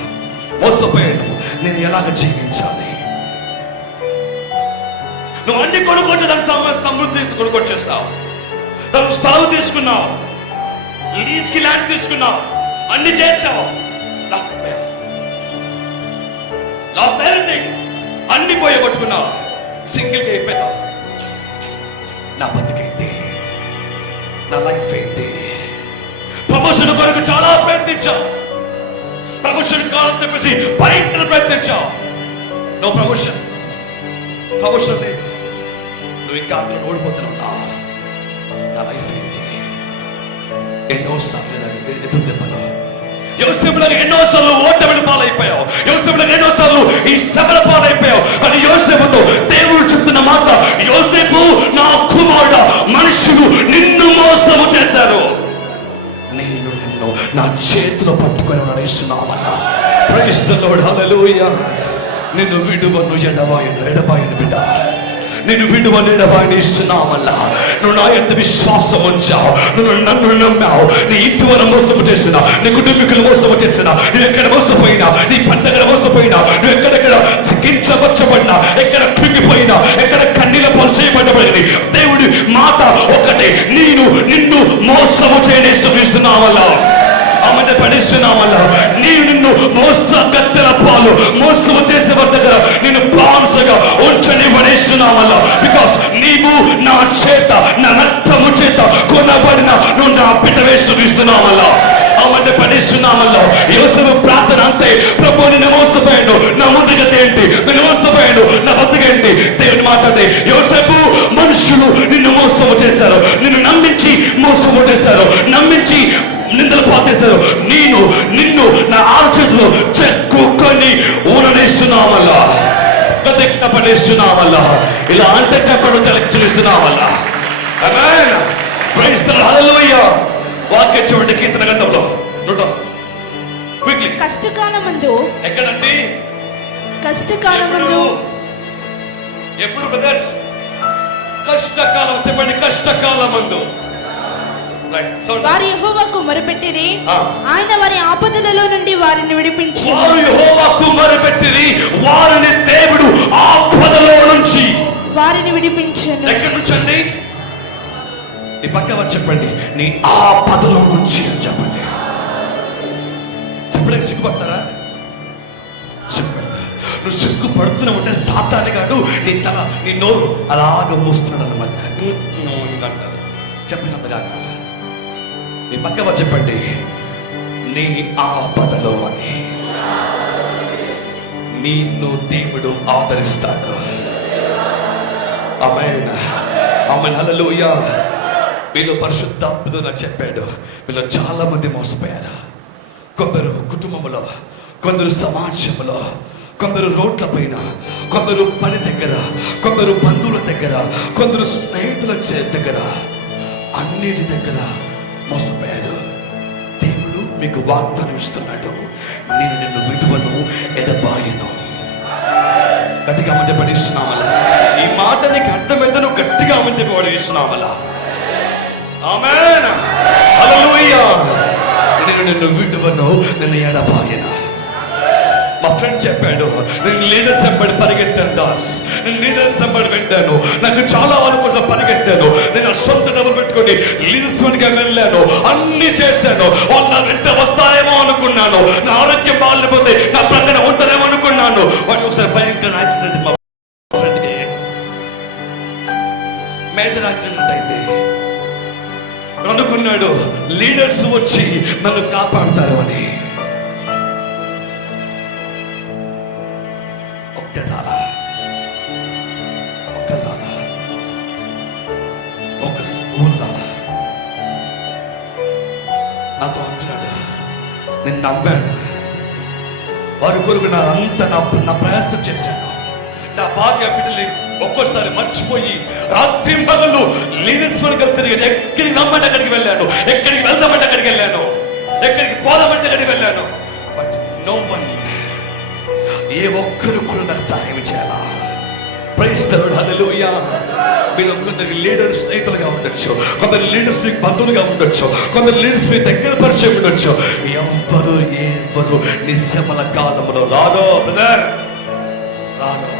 మోసపోయాను, నేను ఎలాగ జీవించాలి? నువ్వు అన్ని కొనుక్కొచ్చి దాని సమృద్ధి కొనుక్కొచ్చేసావు, దానికి స్థలం తీసుకున్నావు, లీజ్కి ల్యాండ్ తీసుకున్నావు, అన్ని చేసావు, లాస్ట్ అయిపోయావు. లాస్ట్ ఎవ్రీథింగ్, అన్ని పోయి కొట్టుకున్నావు, సింగిల్గా అయిపోయావు. నా బతికేంటి? నా లైఫ్ ఏంటి? ప్రమోషన్ కొరకు చాలా ప్రయత్నించావు, ప్రమోషన్ కాలం తెప్పేసి బయట ప్రయత్నించావు, నో ప్రమోషన్ లేదు. నువ్వు ఇంకా అందులో ఓడిపోతున్నావు. నా లైఫ్ ఏంటి? ఎన్నోసార్లు ఎదురు దెబ్బలు, యోసేపులకు ఎన్నోసార్లు ఓటమిని పాలైపోయావు, యోసేపులకు ఎన్నోసార్లు ఈ శ్రమల పాలైపోయావు. కానీ యోసేపుతో దేవుడు చెప్తున్న మాట, యోసేపు నా కుమారుడా, మనుషులు నిన్ను మోసము చేశారు, నేను నిన్ను నా చేతిలో పట్టుకొని నడిస్తున్నామన్నా. Praise the lord. హల్లెలూయా. నిన్ను విడువను ఎడబాయను బిడ్డ, నేను విడువను ఎడబాయను ఇస్తున్నామల్లా. నువ్వు నా ఎంత విశ్వాసం ఉంచావు, నువ్వు నన్ను నమ్మావు. నీ ఇంటి వారు మోసము చేసినా, నీ కుటుంబీకులు మోసము చేసినా, నువ్వు ఎక్కడ మోసపోయినా, నీ పంటగడ మోసపోయినా, నువ్వు ఎక్కడెక్కడ కించవచ్చబడినా, ఎక్కడ కృంగిపోయినా, ఎక్కడ కన్నీల పాలు చేయబడ్డబడింది, దేవుడి మాట ఒకటే, నిన్ను మోసము చేయనిస్తున్నామల్లా. ఆమె పడిస్తున్నామల్లా. నిన్ను మోస గత్తెల పాలు మోసము చేసేవారి దగ్గర నిన్ను బానిసగా ఉంచని పడేస్తున్నామల్లా. బికాస్ నీవు నా చేత, నా రక్తము చేత కొనబడిన నువ్వు నా బిడ్డ వేస్తున్నామల్లా. ఆమె పడిస్తున్నామల్లా. యోసేపు ప్రార్థన అంతే, ప్రభు నిన్ను మోసపోయాడు, నా ముందుగత ఏంటి? నిన్ను మోసపోయాడు, నా బతుకేంటి? దేవుని మాట అదే. యోసేపు, మనుషులు నిన్ను మోసము చేశారు, నిన్ను నమ్మించి మోసము చేశారు, నమ్మించి నిందలు పాతేశారు. నిన్ను నా ఆలోచనలో చెక్కుకొని ఊననేస్తున్నామల్లా, పడేస్తున్నామల్లా. ఇలా అంటే చెప్పడం తెలుస్తున్నామల్లా. Amen. Praise the lord. Hallelujah. వాక్యం చూడండి, కీర్తన గ్రంథంలో క్విక్లీ. కష్టకాలమందు. ఎక్కడండి? కష్టకాలమందు. ఎప్పుడు బ్రదర్స్? కష్టకాలం. చెప్పండి, కష్టకాలమందు. వారు యెహోవాకు మొరపెట్టిరి, ఆయన వారి ఆపదలలో నుండి వారిని విడిపించి. వారు యెహోవాకు మొరపెట్టిరి, వారిని దేవుడు ఆపదలో నుంచి వారిని విడిపించెను. ఎక్కడి నుంచి అండి? ఈ పక్క వచ్చి చెప్పండి, నీ ఆపదలో నుంచి అని చెప్పండి. చెప్పడానికి సిగ్గుపడతారా? సిగ్గుపడతా. నువ్వు సిగ్గుపడుతున్నావు అంటే సాతాను గాడు నీ తల, నీ నోరు అలాగ మూస్తున్నాడు అన్నమాట. అంటారు. చెప్పినంతగా మీ పక్క చెప్పండి, నీ ఆపదలో అని నిన్ను దేవుడు ఆదరిస్తాడు. ఆమేన్. ఆమేన్. హల్లెలూయా. మీలో పరిశుద్ధాత్ముడు నాకు చెప్పాడు, మీలో చాలా మంది మోసపోయారు. కొందరు కుటుంబంలో, కొందరు సమాజంలో, కొందరు రోడ్ల పైన, కొందరు పని దగ్గర, కొందరు బంధువుల దగ్గర, కొందరు స్నేహితుల దగ్గర, అన్నిటి దగ్గర మోసపోయారు. దేవుడు మీకు వాగ్దానం ఇస్తున్నాడు, నేను నిన్ను విడువను ఎడబాయను. గట్టిగా మంది పడిస్తున్నామలా. ఈ మాట నీకు అర్థమైతే నువ్వు గట్టిగా మంది పడిస్తున్నామలా. ఆమేన్. హల్లెలూయా. నేను నిన్ను విడువను, నిన్ను ఎడబాయను. మా ఫ్రెండ్ చెప్పాడు, నేను లీడర్స్ వెంబడి పరిగెత్తాను దాస్, నేను లీడర్స్ వెంబడి వెళ్ళాను, నాకు చాలా వాళ్ళ కోసం పరిగెత్తాను, నేను సొంత డబ్బులు పెట్టుకొని లీడర్స్ వెనుక వెళ్ళాను, అన్ని చేశాను. వాళ్ళు నా వెంట వస్తారేమో అనుకున్నాను, నా ఆరోగ్యం బాగాలేకపోతే నా ప్రక్కన ఉంటారేమో అనుకున్నాను. వాడు ఒకసారి భయంకర యాక్సిడెంట్, మా ఫ్రెండ్కి మేజర్ యాక్సిడెంట్ అయితే అనుకున్నాడు లీడర్స్ వచ్చి నన్ను కాపాడతారు అని. ఒక్కరాలా ఒక ఊళ్ళాలా నాతో అంటున్నాడు, నేను నమ్మాను, వారి కొరకు నా ప్రయాసం చేశాను, నా భార్య బిడ్డలు ఒక్కోసారి మర్చిపోయి రాత్రి పగళ్ళు లీడర్స్ వరకు తిరిగాను. ఎక్కడికి రమ్మంటే అక్కడికి వెళ్ళాను, ఎక్కడికి వెళ్దామంటే అక్కడికి వెళ్ళాను, ఎక్కడికి పోదామంటే అక్కడికి వెళ్ళాను. బట్ నో వన్, ఏ ఒక్కరు కూడా నాకు సహాయం చేయాలా. ప్రైజ్ ది లార్డ్, హల్లెలూయా. మీరు కొందరు లీడర్స్ స్నేహితులుగా ఉండొచ్చు, కొందరు లీడర్స్ మీకు బంధువులుగా ఉండొచ్చు, కొందరు లీడర్స్ మీ దగ్గర పరిచయం ఉండొచ్చు. ఎవరు నిశ్శమల కాలంలో రారో బ్రదర్, రారో.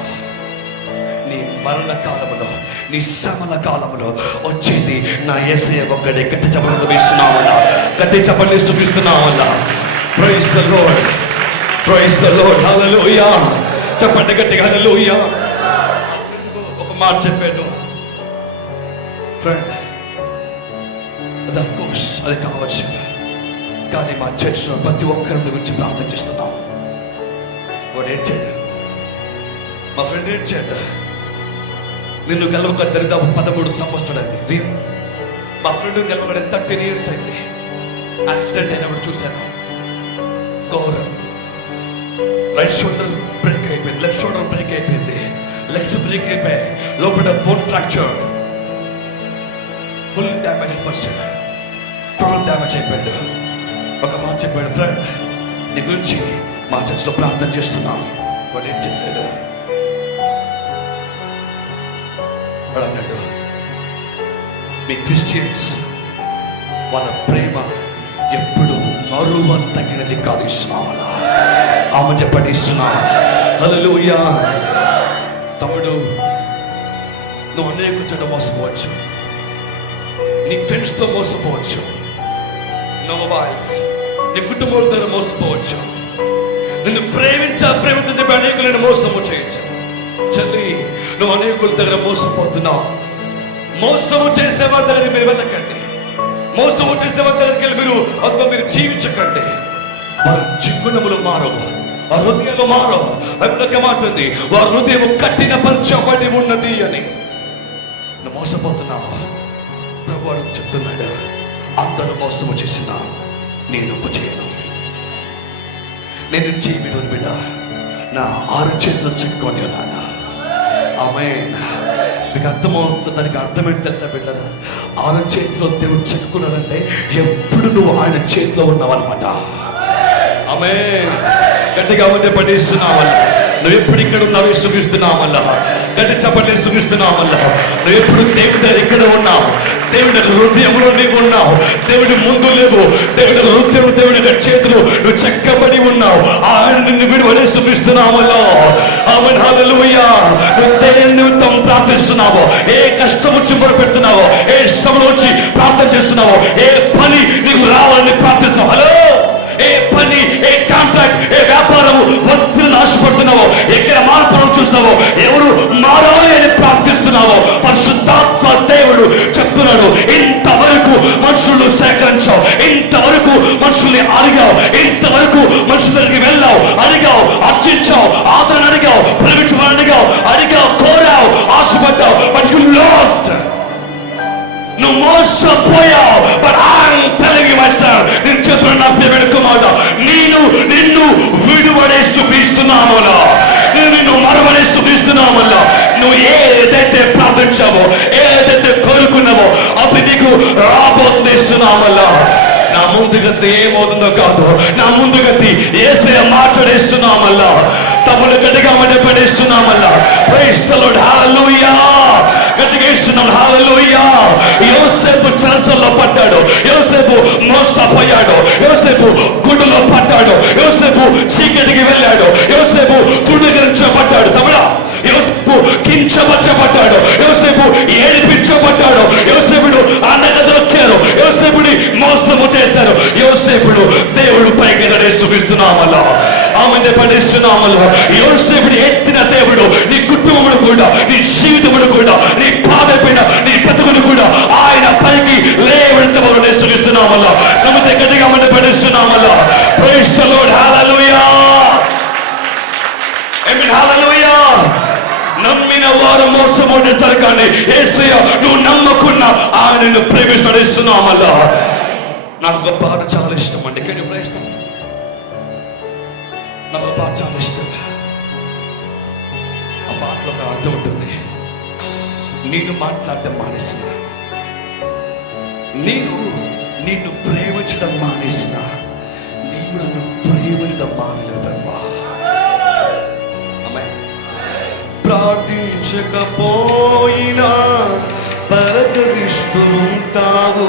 నీ మరణ కాలంలో, నీ శ్రమల కాలంలో వచ్చేది నా యేసయ్య ఒక్కడే. గట్టి చప్పట్లు వేస్తున్నామన్నా, గట్టి చప్పట్లు చూపిస్తున్నామన్నా. Praise the lord, praise the lord, hallelujah. చెప్పండి గట్టిగా హల్లెలూయా. ఒక మాట చెప్పాను ఫ్రెండ్, అది ఆఫ్ కోర్స్ అది కావచ్చు, కానీ మా చర్చ్లో ప్రతి ఒక్కరిని గురించి ప్రార్థన చేస్తున్నాం. వాడు ఏడ్చాడు, మా ఫ్రెండ్ ఏడ్చాడు. నిన్ను గెలవక దరిదాపు 13 సంవత్సరాలు. మా ఫ్రెండ్ గెలవక 13 years అయింది. యాక్సిడెంట్ అయినప్పుడు చూశాను, ఘోరం. రైట్ షోల్డర్ బ్రేక్ అయిపోయింది, లెఫ్ట్ షోల్డర్ బ్రేక్ అయిపోయింది, లెగ్స్ బ్రేక్ అయిపోయాయి, లోపల bone fracture, full damage person, total damage అయిపోయాడు. ఒక మాట చెప్పాడు, ఫ్రెండ్ నీ గురించి మా చర్చ్లో ప్రార్థన చేస్తున్నాం. వాడు ఏం చేశాడు, వాడు అన్నాడు, మీ క్రిస్టియన్స్ వాళ్ళ ప్రేమ ఎప్పుడు మరువ తగినది కాదు ఇస్తున్నామన్నా. ఆమె చెప్పండి ఇస్తున్నాం. హల్లెలూయా. తమ్ముడు, నువ్వు అనేక చోట మోసపోవచ్చు, నీ ఫ్రెండ్స్తో మోసపోవచ్చు, నో మొబైల్స్, నీ కుటుంబాల ద్వారా మోసపోవచ్చు, నిన్ను ప్రేమించని చెప్పి అనేకులను మోసము చేయొచ్చు. చెల్లి, నువ్వు అనేకుల దగ్గర మోసపోతున్నావు. మోసము చేసేవారి దగ్గర మీరు వెళ్ళకండి, మోసము చేసేవారి దగ్గరికి వెళ్ళి మీరు జీవించకండి. వారి చిక్కునములు మారవు, ఆ హృదయాలు మారవు. బైబిల్ మాట ఉంది, వారి హృదయం కఠినపరచబడి ఉన్నది అని. నువ్వు మోసపోతున్నావు. ప్రభువు చెప్తున్నాడు, అందరూ మోసము చేసినా నేను చేయను. నేను జీవితం బిడ్డ నా 6 చేతులు చిక్కుకొని ఉన్నాను. ఆమేన్. మీకు అర్థమవుతుంది, దానికి అర్థమేంటి తెలుసా బిడ్డరా? 6 చేతిలో దేవుడు చెక్కున్నాడంటే ఎప్పుడు నువ్వు ఆయన చేతిలో ఉన్నావన్నమాట. ఆమేన్. గట్టిగా ఉండే పడిస్తున్నావల్ల, నువ్వు ఎప్పుడు ఇక్కడ ఉన్నావు సుఖిస్తున్నామల్లా. గట్టి చప్పట్లు సుఖిస్తున్నామల్లా. నువ్వు ఎప్పుడు దేవుడి దగ్గర ఇక్కడ ఉన్నావు, దేవుడి హృదయంలో నీవు ఉన్నావు. దేవుడి ముందు లేవు, దేవుడి హృదయం, దేవుడి చేతులు నువ్వు చెక్కబడి ఉన్నావు. ఆయన నిన్ను విడువలే సుఖిస్తున్నామల్లో. ఆమేన్, హల్లెలూయా. నువ్వు దేని నిమిత్తం ప్రార్థిస్తున్నావో, ఏ కష్టం వచ్చి మొరపెడుతున్నావో, ఏ శ్రమలో వచ్చి ప్రార్థన చేస్తున్నావో, ఏ పని నీకు రావాలని ప్రార్థిస్తున్నావు, హలో, ఏ పని, ఏ కాంట్రాక్ట్, ఏ వ్యాపారము ఒత్తిడిని ఆశపడుతున్నావో, ఎక్కడ మార్పులను చూస్తున్నావో, ఎవరు మారాలి అని ప్రార్థిస్తున్నావో, పరిశుద్ధాత్మ దేవుడు చెప్తున్నాడు, ఇంతవరకు మనుషులు సేకరించావు, ఇంతవరకు మనుషుల్ని అడిగావు, ఇంతవరకు మనుషుల దగ్గరికి వెళ్ళావు, అడిగావు, అర్చించావు, ఆదరణ అడిగావు, ప్రేమించమని అడిగావు, కోరావు, ఆశపడ్డావు, బట్ యు లాస్ట్. నువ్వు మోసపోయావు. But I telling you my son, నేను చెప్పిన నా ప్రియమైన కుమారుడా, నిన్ను విడువడే సుఖిస్తున్నామన్నా, నిన్ను మరవడే సుఖిస్తున్నామన్నా. నువ్వు ఏదైతే ప్రార్థించావో, ఏదైతే కోరుకున్నావో అది నీకు రాబోతుంది ఇస్తున్నామల్లా. నా ముందుగతి ఏమవుతుందో కాదు, నా ముందుగతి యేసయ్య మాట్లాడేస్తున్నామల్లా. తమ్ముడు గట్టిగా పడేస్తున్నామల్లా. ప్రైజ్ ది లార్డ్, హల్లెలూయా. గట్టిగా ఇస్తున్నాం, హల్లెలూయా. యోసేపు చెరసల్లో పడ్డాడు, యోసేపు మోసపోయాడు, యోసేపు గుడిలో పడ్డాడు, యోసేపు చీకటికి వెళ్ళాడు, యోసేపు తృణీకరించబడ్డాడు. తమ్ముడా, యోసేపు కించపరచబడ్డాడు, యోసేపు ఏడిపించబడ్డాడు, యోసేపుడు అన్నగతులు వచ్చారు, యోసేపుని మోసము చేశారు. యోసేపుడు దేవుడు పైకి సుఖిస్తున్నామల్లా. ఆమె పడిస్తున్నామల్లా. యోసేపుని ఎత్తిన దేవుడు నీ కుటుంబమును కూడా, నీ జీవితమును కూడా, నీ పాదపైన నీ బ్రతుకును కూడా ఆయన పైకి లేవెత్తబడు వారు మోసం ఓడిస్తారు, కానీ యేసయ్య నువ్వు నమ్మకున్నా ఆయన నిన్ను ప్రేమిస్తాడు. ఇస్తున్నావు మళ్ళా. నాకు ఒక పాట చాలా ఇష్టం అండి. Can you play it? నాకు ఒక పాట చాలా ఇష్టం. ఆ పాటలో ఒక అర్థం ఉంటుంది. నేను మాట్లాడటం మానేసిన, నేను నిన్ను ప్రేమించడం మానేసిన, నీవు నన్ను ప్రేమించడం మానలేదు ప్రభా. ప్రార్థించకపోయినా పలకరిస్తూ ఉంటావు,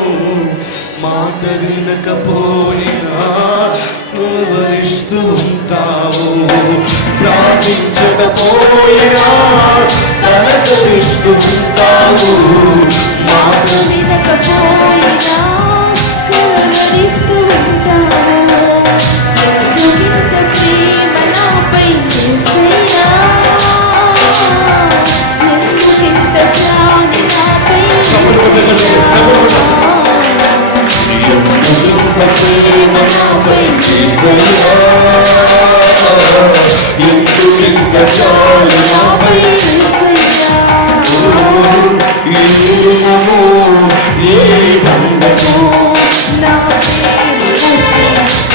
మాట వినకపోయినా వివరిస్తూ ఉంటావు. ప్రార్థించకపోయినా పలకరిస్తూ ఉంటావు, మాట వినకపోయినా కలవరిస్తూ ఉంటావు. ఎందుకింత ప్రేమ నాపై యేసయ్యా, ఎందుకింత జాలి నాపై యేసయ్యా, ఎందుకింత ప్రేమ నాపై యేసయ్యా, ఎందుకింత జాలి నాపై యేసయ్యా. ఏ బంధము నా ప్రేమకు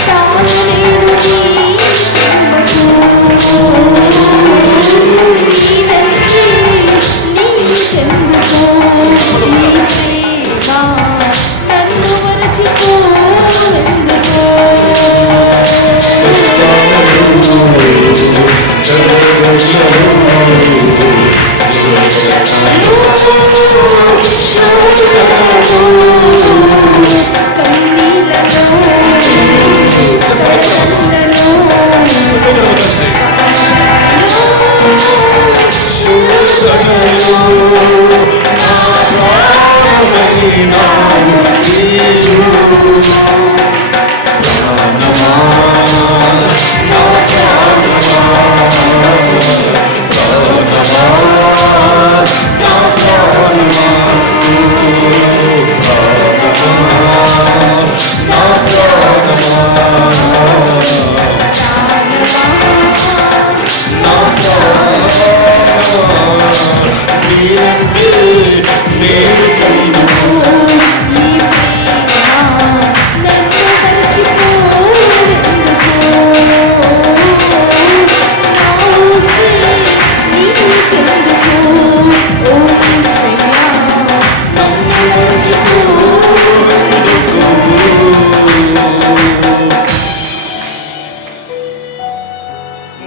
తాళలేడు నీ ప్రేమకు. నీదంటే నీకెందుకు ఈ ప్రేమ, నన్ను మరచిపోవెందుకు.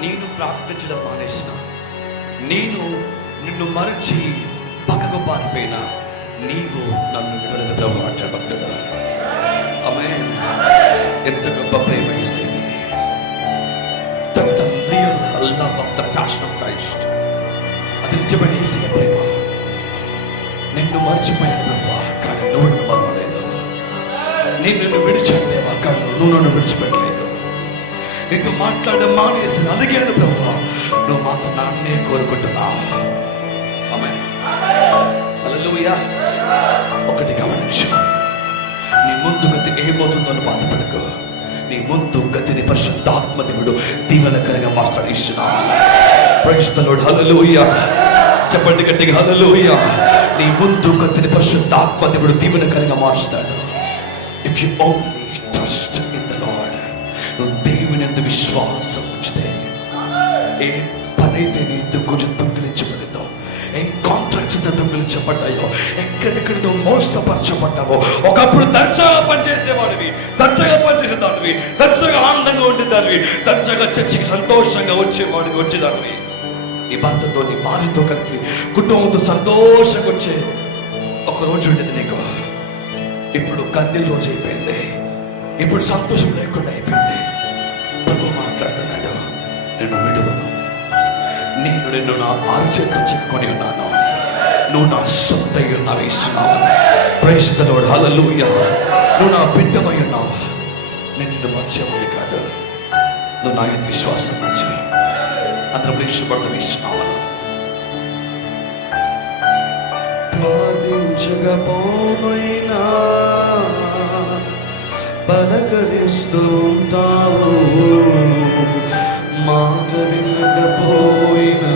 నేను ప్రార్థించడం మానేసిన, నేను నిన్ను మరచి పక్కకు పారిపోయినా నీవు నన్ను విడలేదు ప్రభు అంటాడు భక్తుడు. ఆమేన్. ఎంత గొప్ప ప్రేమ యేసయ్యది. That's the real love of the passion of Christ. అది నిజమైన యేసయ్య ప్రేమ. నిన్ను మర్చిపోయాను ప్రభు, కానీ నువ్వు నన్ను మరవలేదు. నేను నిన్ను విడిచాను దేవా, కానీ నువ్వు నన్ను విడిచిపెట్టలేదు. నీతో మాట్లాడడం మానేసి అలిగాను ప్రభు, నువ్వు మాత్రం నాన్నే కోరుకుంటున్నావు. ఆమేన్. హల్లెలూయా. ఒకటి గమనించు, నీ ముందు గతి ఏమవుతుందో బాధపడకు. నీ ముందు గతిని పరిశుద్ధాత్మ దేవుడు దీవెనకరంగా మార్చాడు. ఇస్తున్నాను. Praise the lord. హల్లెలూయా. చెప్పండి గట్టిగా హల్లెలూయా. నీ ముందు గతిని పరిశుద్ధాత్మ దేవుడు దీవెనకరంగా మారుస్తాడు. If you only trust in the lord. నువ్వు దేవుని యందు విశ్వాసం ఉంచితే ఏ పనైతే నీ కొంచెం దొంగిలించబడిందో, ఏ కాంట్రాక్ట్స్ దొంగిలించబడ్డాయో, ఎక్కడెక్కడ నువ్వు మోసపరచబడ్డావో, ఒకప్పుడు దర్జాగా పనిచేసేవాడివి, దర్జాగా పనిచేసేదానివి, దర్జాగా ఆనందంగా ఉండేదానివి, దర్జాగా చర్చికి సంతోషంగా వచ్చేదానివి. నీ భర్తతో నీ భార్యతో కలిసి కుటుంబంతో సంతోషంగా వచ్చే ఒక రోజు ఉండేది నీకు. ఇప్పుడు కన్నీళ్ళ రోజు అయిపోయింది. ఇప్పుడు సంతోషం లేకుండా అయిపోయింది. ప్రభు మాట్లాడుతున్నాడు, నేను విడువను, నేను నిన్ను నా అరచేతితో చిక్కుకొని ఉన్నాను, నువ్వు నా సొత్తై ఉన్నావు. ఇస్తున్నావు. Praise the lord. హల్లెలూయా. నువ్వు నా బిడ్డవై ఉన్నావు. నేను నిన్ను మర్చేవాడిని కాదు. నువ్వు నా యొక్క విశ్వాసం మంచి అందరం ఇష్టపడతాం. ఇస్తున్నావు. ప్రార్థించకపోయినా పలకరిస్తూ ఉంటావు, మాట వినకపోయినా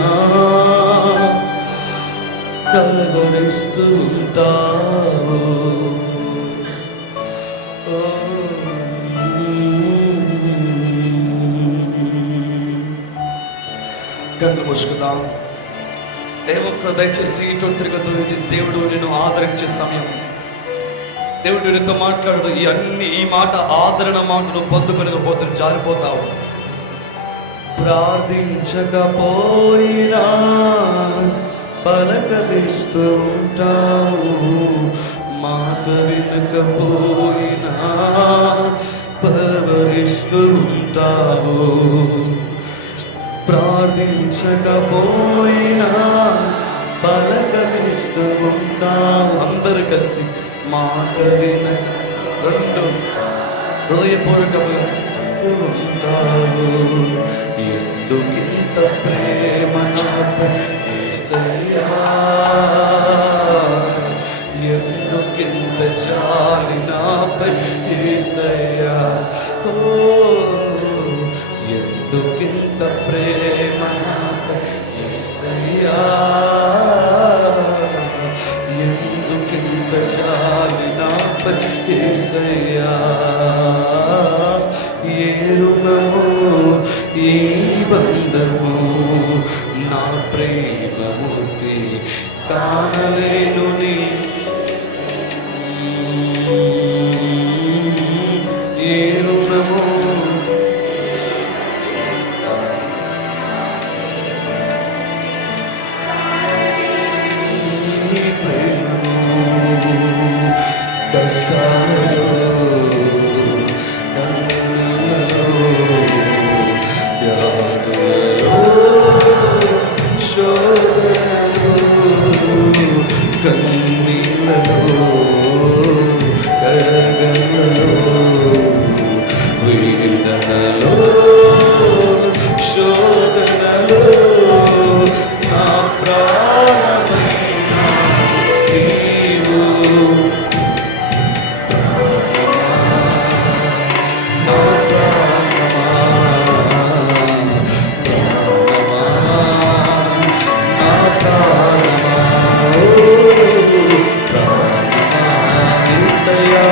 పలవరిస్తూ ఉంటావు. కళ్ళు మూసుకుందాం. దయచేసి ఇటు తిరగదు. ఇది దేవుడు నిన్ను ఆదరించే సమయం. దేవుడు నీతో మాట్లాడదు. ఈ మాట ఆదరణ మాటను పొందుకొనకపోతే జారిపోతావు. ప్రార్థించకపోయినా పలకరిస్తూ ఉంటావు, మాట వినకపోయినా పలవరిస్తూ ఉంటావు. ప్రార్థించకపోయినా పలకరిస్తూ ఉంటావు. అందరు కలిసి మాట విన రెండు హృదయపూర్వకముగా ఉంటావు. ఎందుకింత ప్రేమ నాపై యేసయ్యా, ఎందుకింత జాలి నాపై యేసయ్యా, ఓ ఎందుకింత ప్రేమ నాపై యేసయ్యా, ఎందుకింత జాలి నాపై యేసయ్యా. ఏ రుణము ఈ బంధము నా ప్రేమమూర్తి కానలేను నీ. ఏ రుణము ఈ ప్రేమము కష్టాలలో కన్నీళ్ళలో కడగలలో వేదనలో శోధనలో నా ప్రాణమైన నీవు. నా ప్రాణమా ప్రాణమా నా ప్రాణమా ప్రాణమా యేసయ్యా,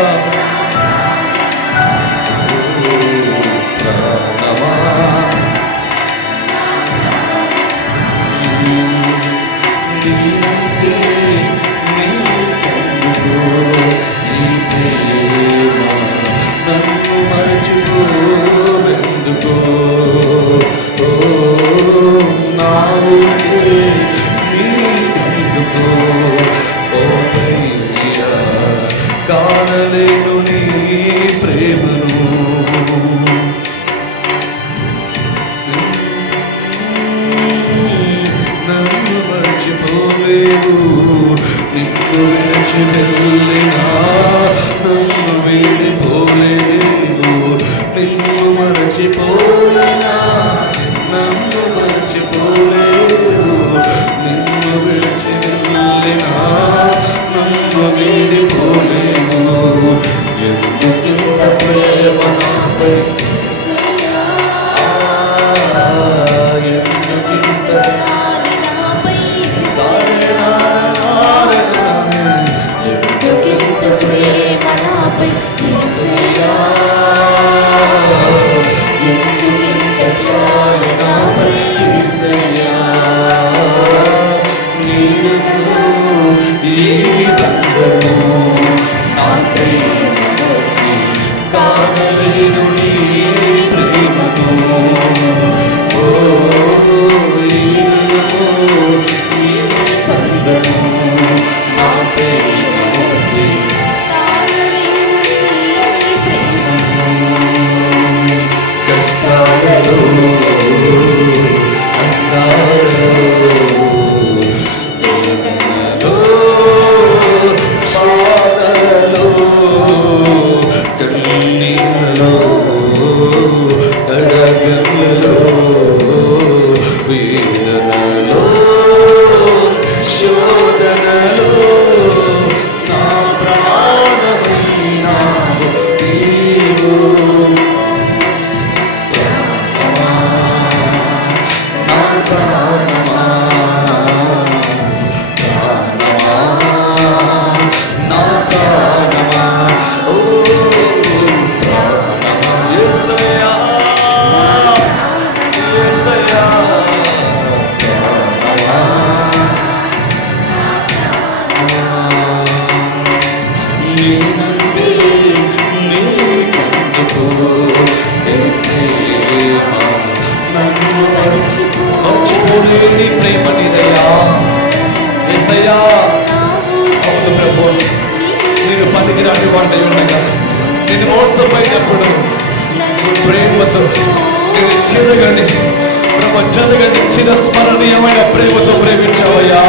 ప్రాణమా నీరంటే నీకెందుకు ఈ ప్రేమ, నన్ను మరచిపోవెందుకో. ఓ నా ఊసే నీకెందుకో, ఓ ప్రియా కానలేను నీ ప్రేమను. నన్ను మర్చిపోలేవు, నిన్ను విడిచి వెళ్ళినా నన్ను వీడిపోలేవు. నిన్ను మరచిపోయినా నన్ను మర్చిపోలేవు, నిన్ను విడిచి వెళ్ళినా నన్ను వీడిపోలేవు. ఎందుకింత ప్రేమ నాపై, ఎందుకింత ఎందుకింత పనికిరాని వాడై ఉండగా నిన్ను మోసపోయినప్పుడు నీ ప్రేమతో నేను చిరగని ప్రపంచగని చిరస్మరణీయమైన ప్రేమతో ప్రేమించావయ్యా.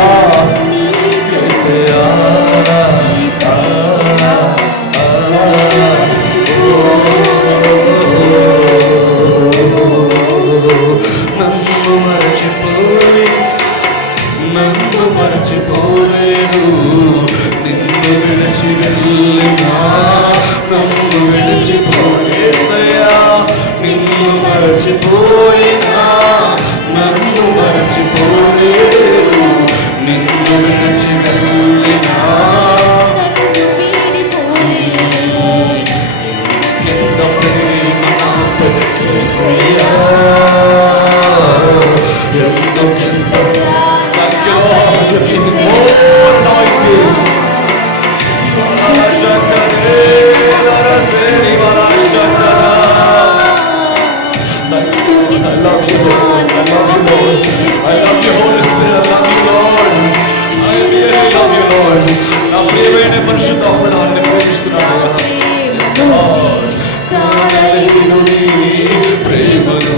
నన్ను మరచిపోలేదు, నిన్ను విడిచి వెళ్ళినా నన్ను విడిచిపోయేసయ్యా. నిన్ను మరచిపోయినా నన్ను మరచిపోలేదు, నిన్ను విడిచి వెళ్ళినా ఎంత ప్రేమ నాపై యేసయ్యా, ఎందుకెంత పరిశుద్ధాత్మనాన్ని ప్రేమిస్తున్నాను. ప్రేమను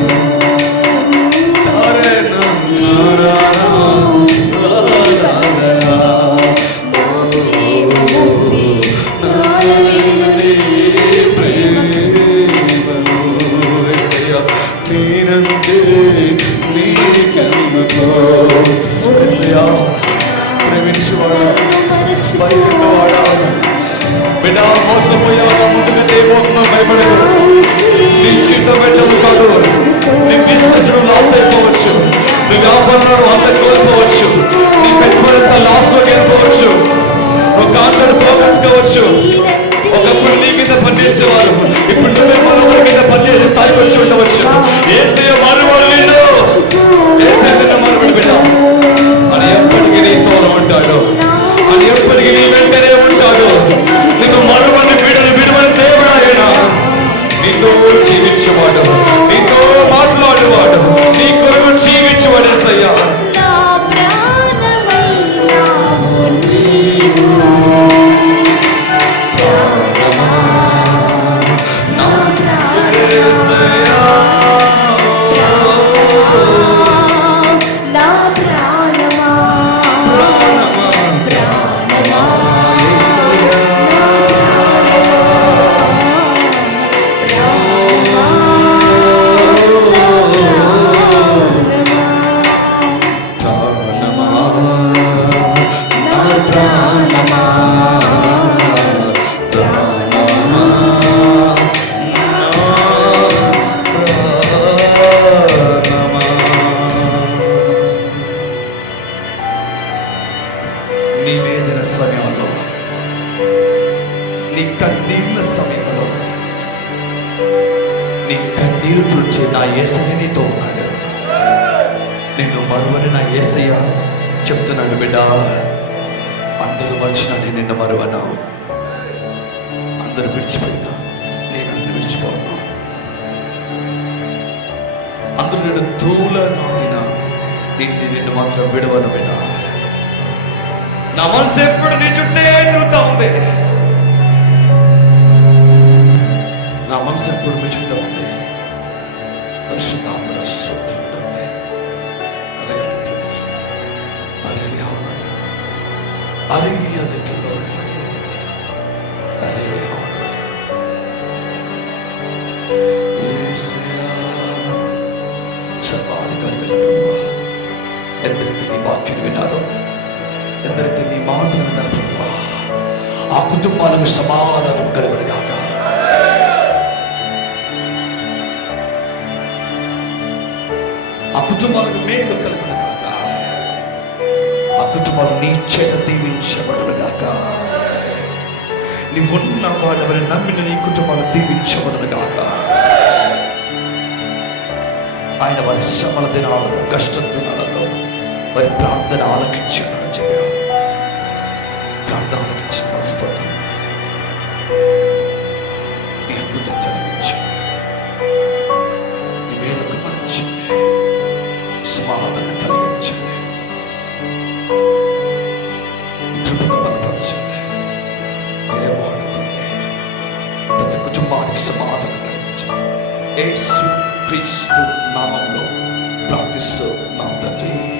నేనంటే నీకెందుకో ప్రేమించువాడా, భయపెట్టవాడా, బిడ్డ మోసపోయావా, ముందుగా దేవోత్మ భయపడదు. నీ చిట్ట పెట్టదు కాదు, నీ బిజినెస్ లాస్ అయిపోవచ్చు, నీ వ్యాపారంలో అంత కోల్పోవచ్చు, నీ పెట్టుబడి లాస్ లోకి వెళ్ళిపోవచ్చు, ఒక కాంట్రాక్ట్ పోగొట్టుకోవచ్చు. ఒకప్పుడు నీ కింద పనిచేసేవారు ఇప్పుడు నువ్వే మరొకరి కింద పనిచేసే స్థాయికి వచ్చి ఉండవచ్చు. యేసయ్య మరువడు నిన్ను, యేసయ్య నిన్ను మరువడు బిడ్డ. అని ఎప్పటికీ నీతో ఉంటాడు, అని ఎప్పటికీ నీ వెంటనే ఉంటాడు. నిన్ను మరువని విడవని దేవుడు ఆయన. నీతో జీవించేవాడు, నీతో మాట్లాడేవాడు, నీ కొరకు జీవించేవాడు యేసయ్య. నీ వేదన సమయంలో, నీ కన్నీళ్ళ సమయంలో, నీ కన్నీరు తుడిచే నా యేసయ్య నీతో ఉన్నాడు. నిన్ను మరువని నా యేసయ్య చెప్తున్నాడు, బిడ్డ అందరూ మర్చినా నేను నిన్ను మరువను, అందరూ విడిచిపోయినా నేను నిన్ను విడిచిపోను, అందరూ నేను ధూళ నాటినా నిన్ను మాత్రం విడవను బిడ్డ. నా మనసు ఎప్పుడు నీ చుట్టే తిరుగుతా ఉంది, నా మనసు ఎప్పుడు మీ చుట్టూ ఉంది. పరిశుద్ధాత్మ స్తోత్రం. I really glorify you. I really honor you. సర్వాధికారి ప్రభువా, ఎందరైతే నీ వాక్యం విన్నారో, ఎందరైతే నీ మాటలు విన్నారో ప్రభువా, ఆ కుటుంబాలకు సమాధానం కలుగును గాక. ఆ కుటుంబాలకు మేలు కలుగును గాక. ఆ కుటుంబాలు నీ చేత దీవించబడును గాక. నీవున్న వాడెవరి నమ్మిన నీ కుటుంబాలు దీవించబడును గాక. ఆయన వారి శ్రమల దినాలలో, కష్ట దినాలలో వారి ప్రార్థన ఆలకించాడని చెప్పారు. ప్రార్థన ఆలకించిన వారి స్తోత్రం. నీ అద్భుతం జరిగించు, నీ మేలుకు మంచింది, సమాధానం కలిగించండి, కృపను బలపరచండి. మీరే వాడుకోండి. మాకు సమాధానం కలిగించు యేసు క్రీస్తు నామంలో ప్రార్థిస్తూ నా తండ్రి.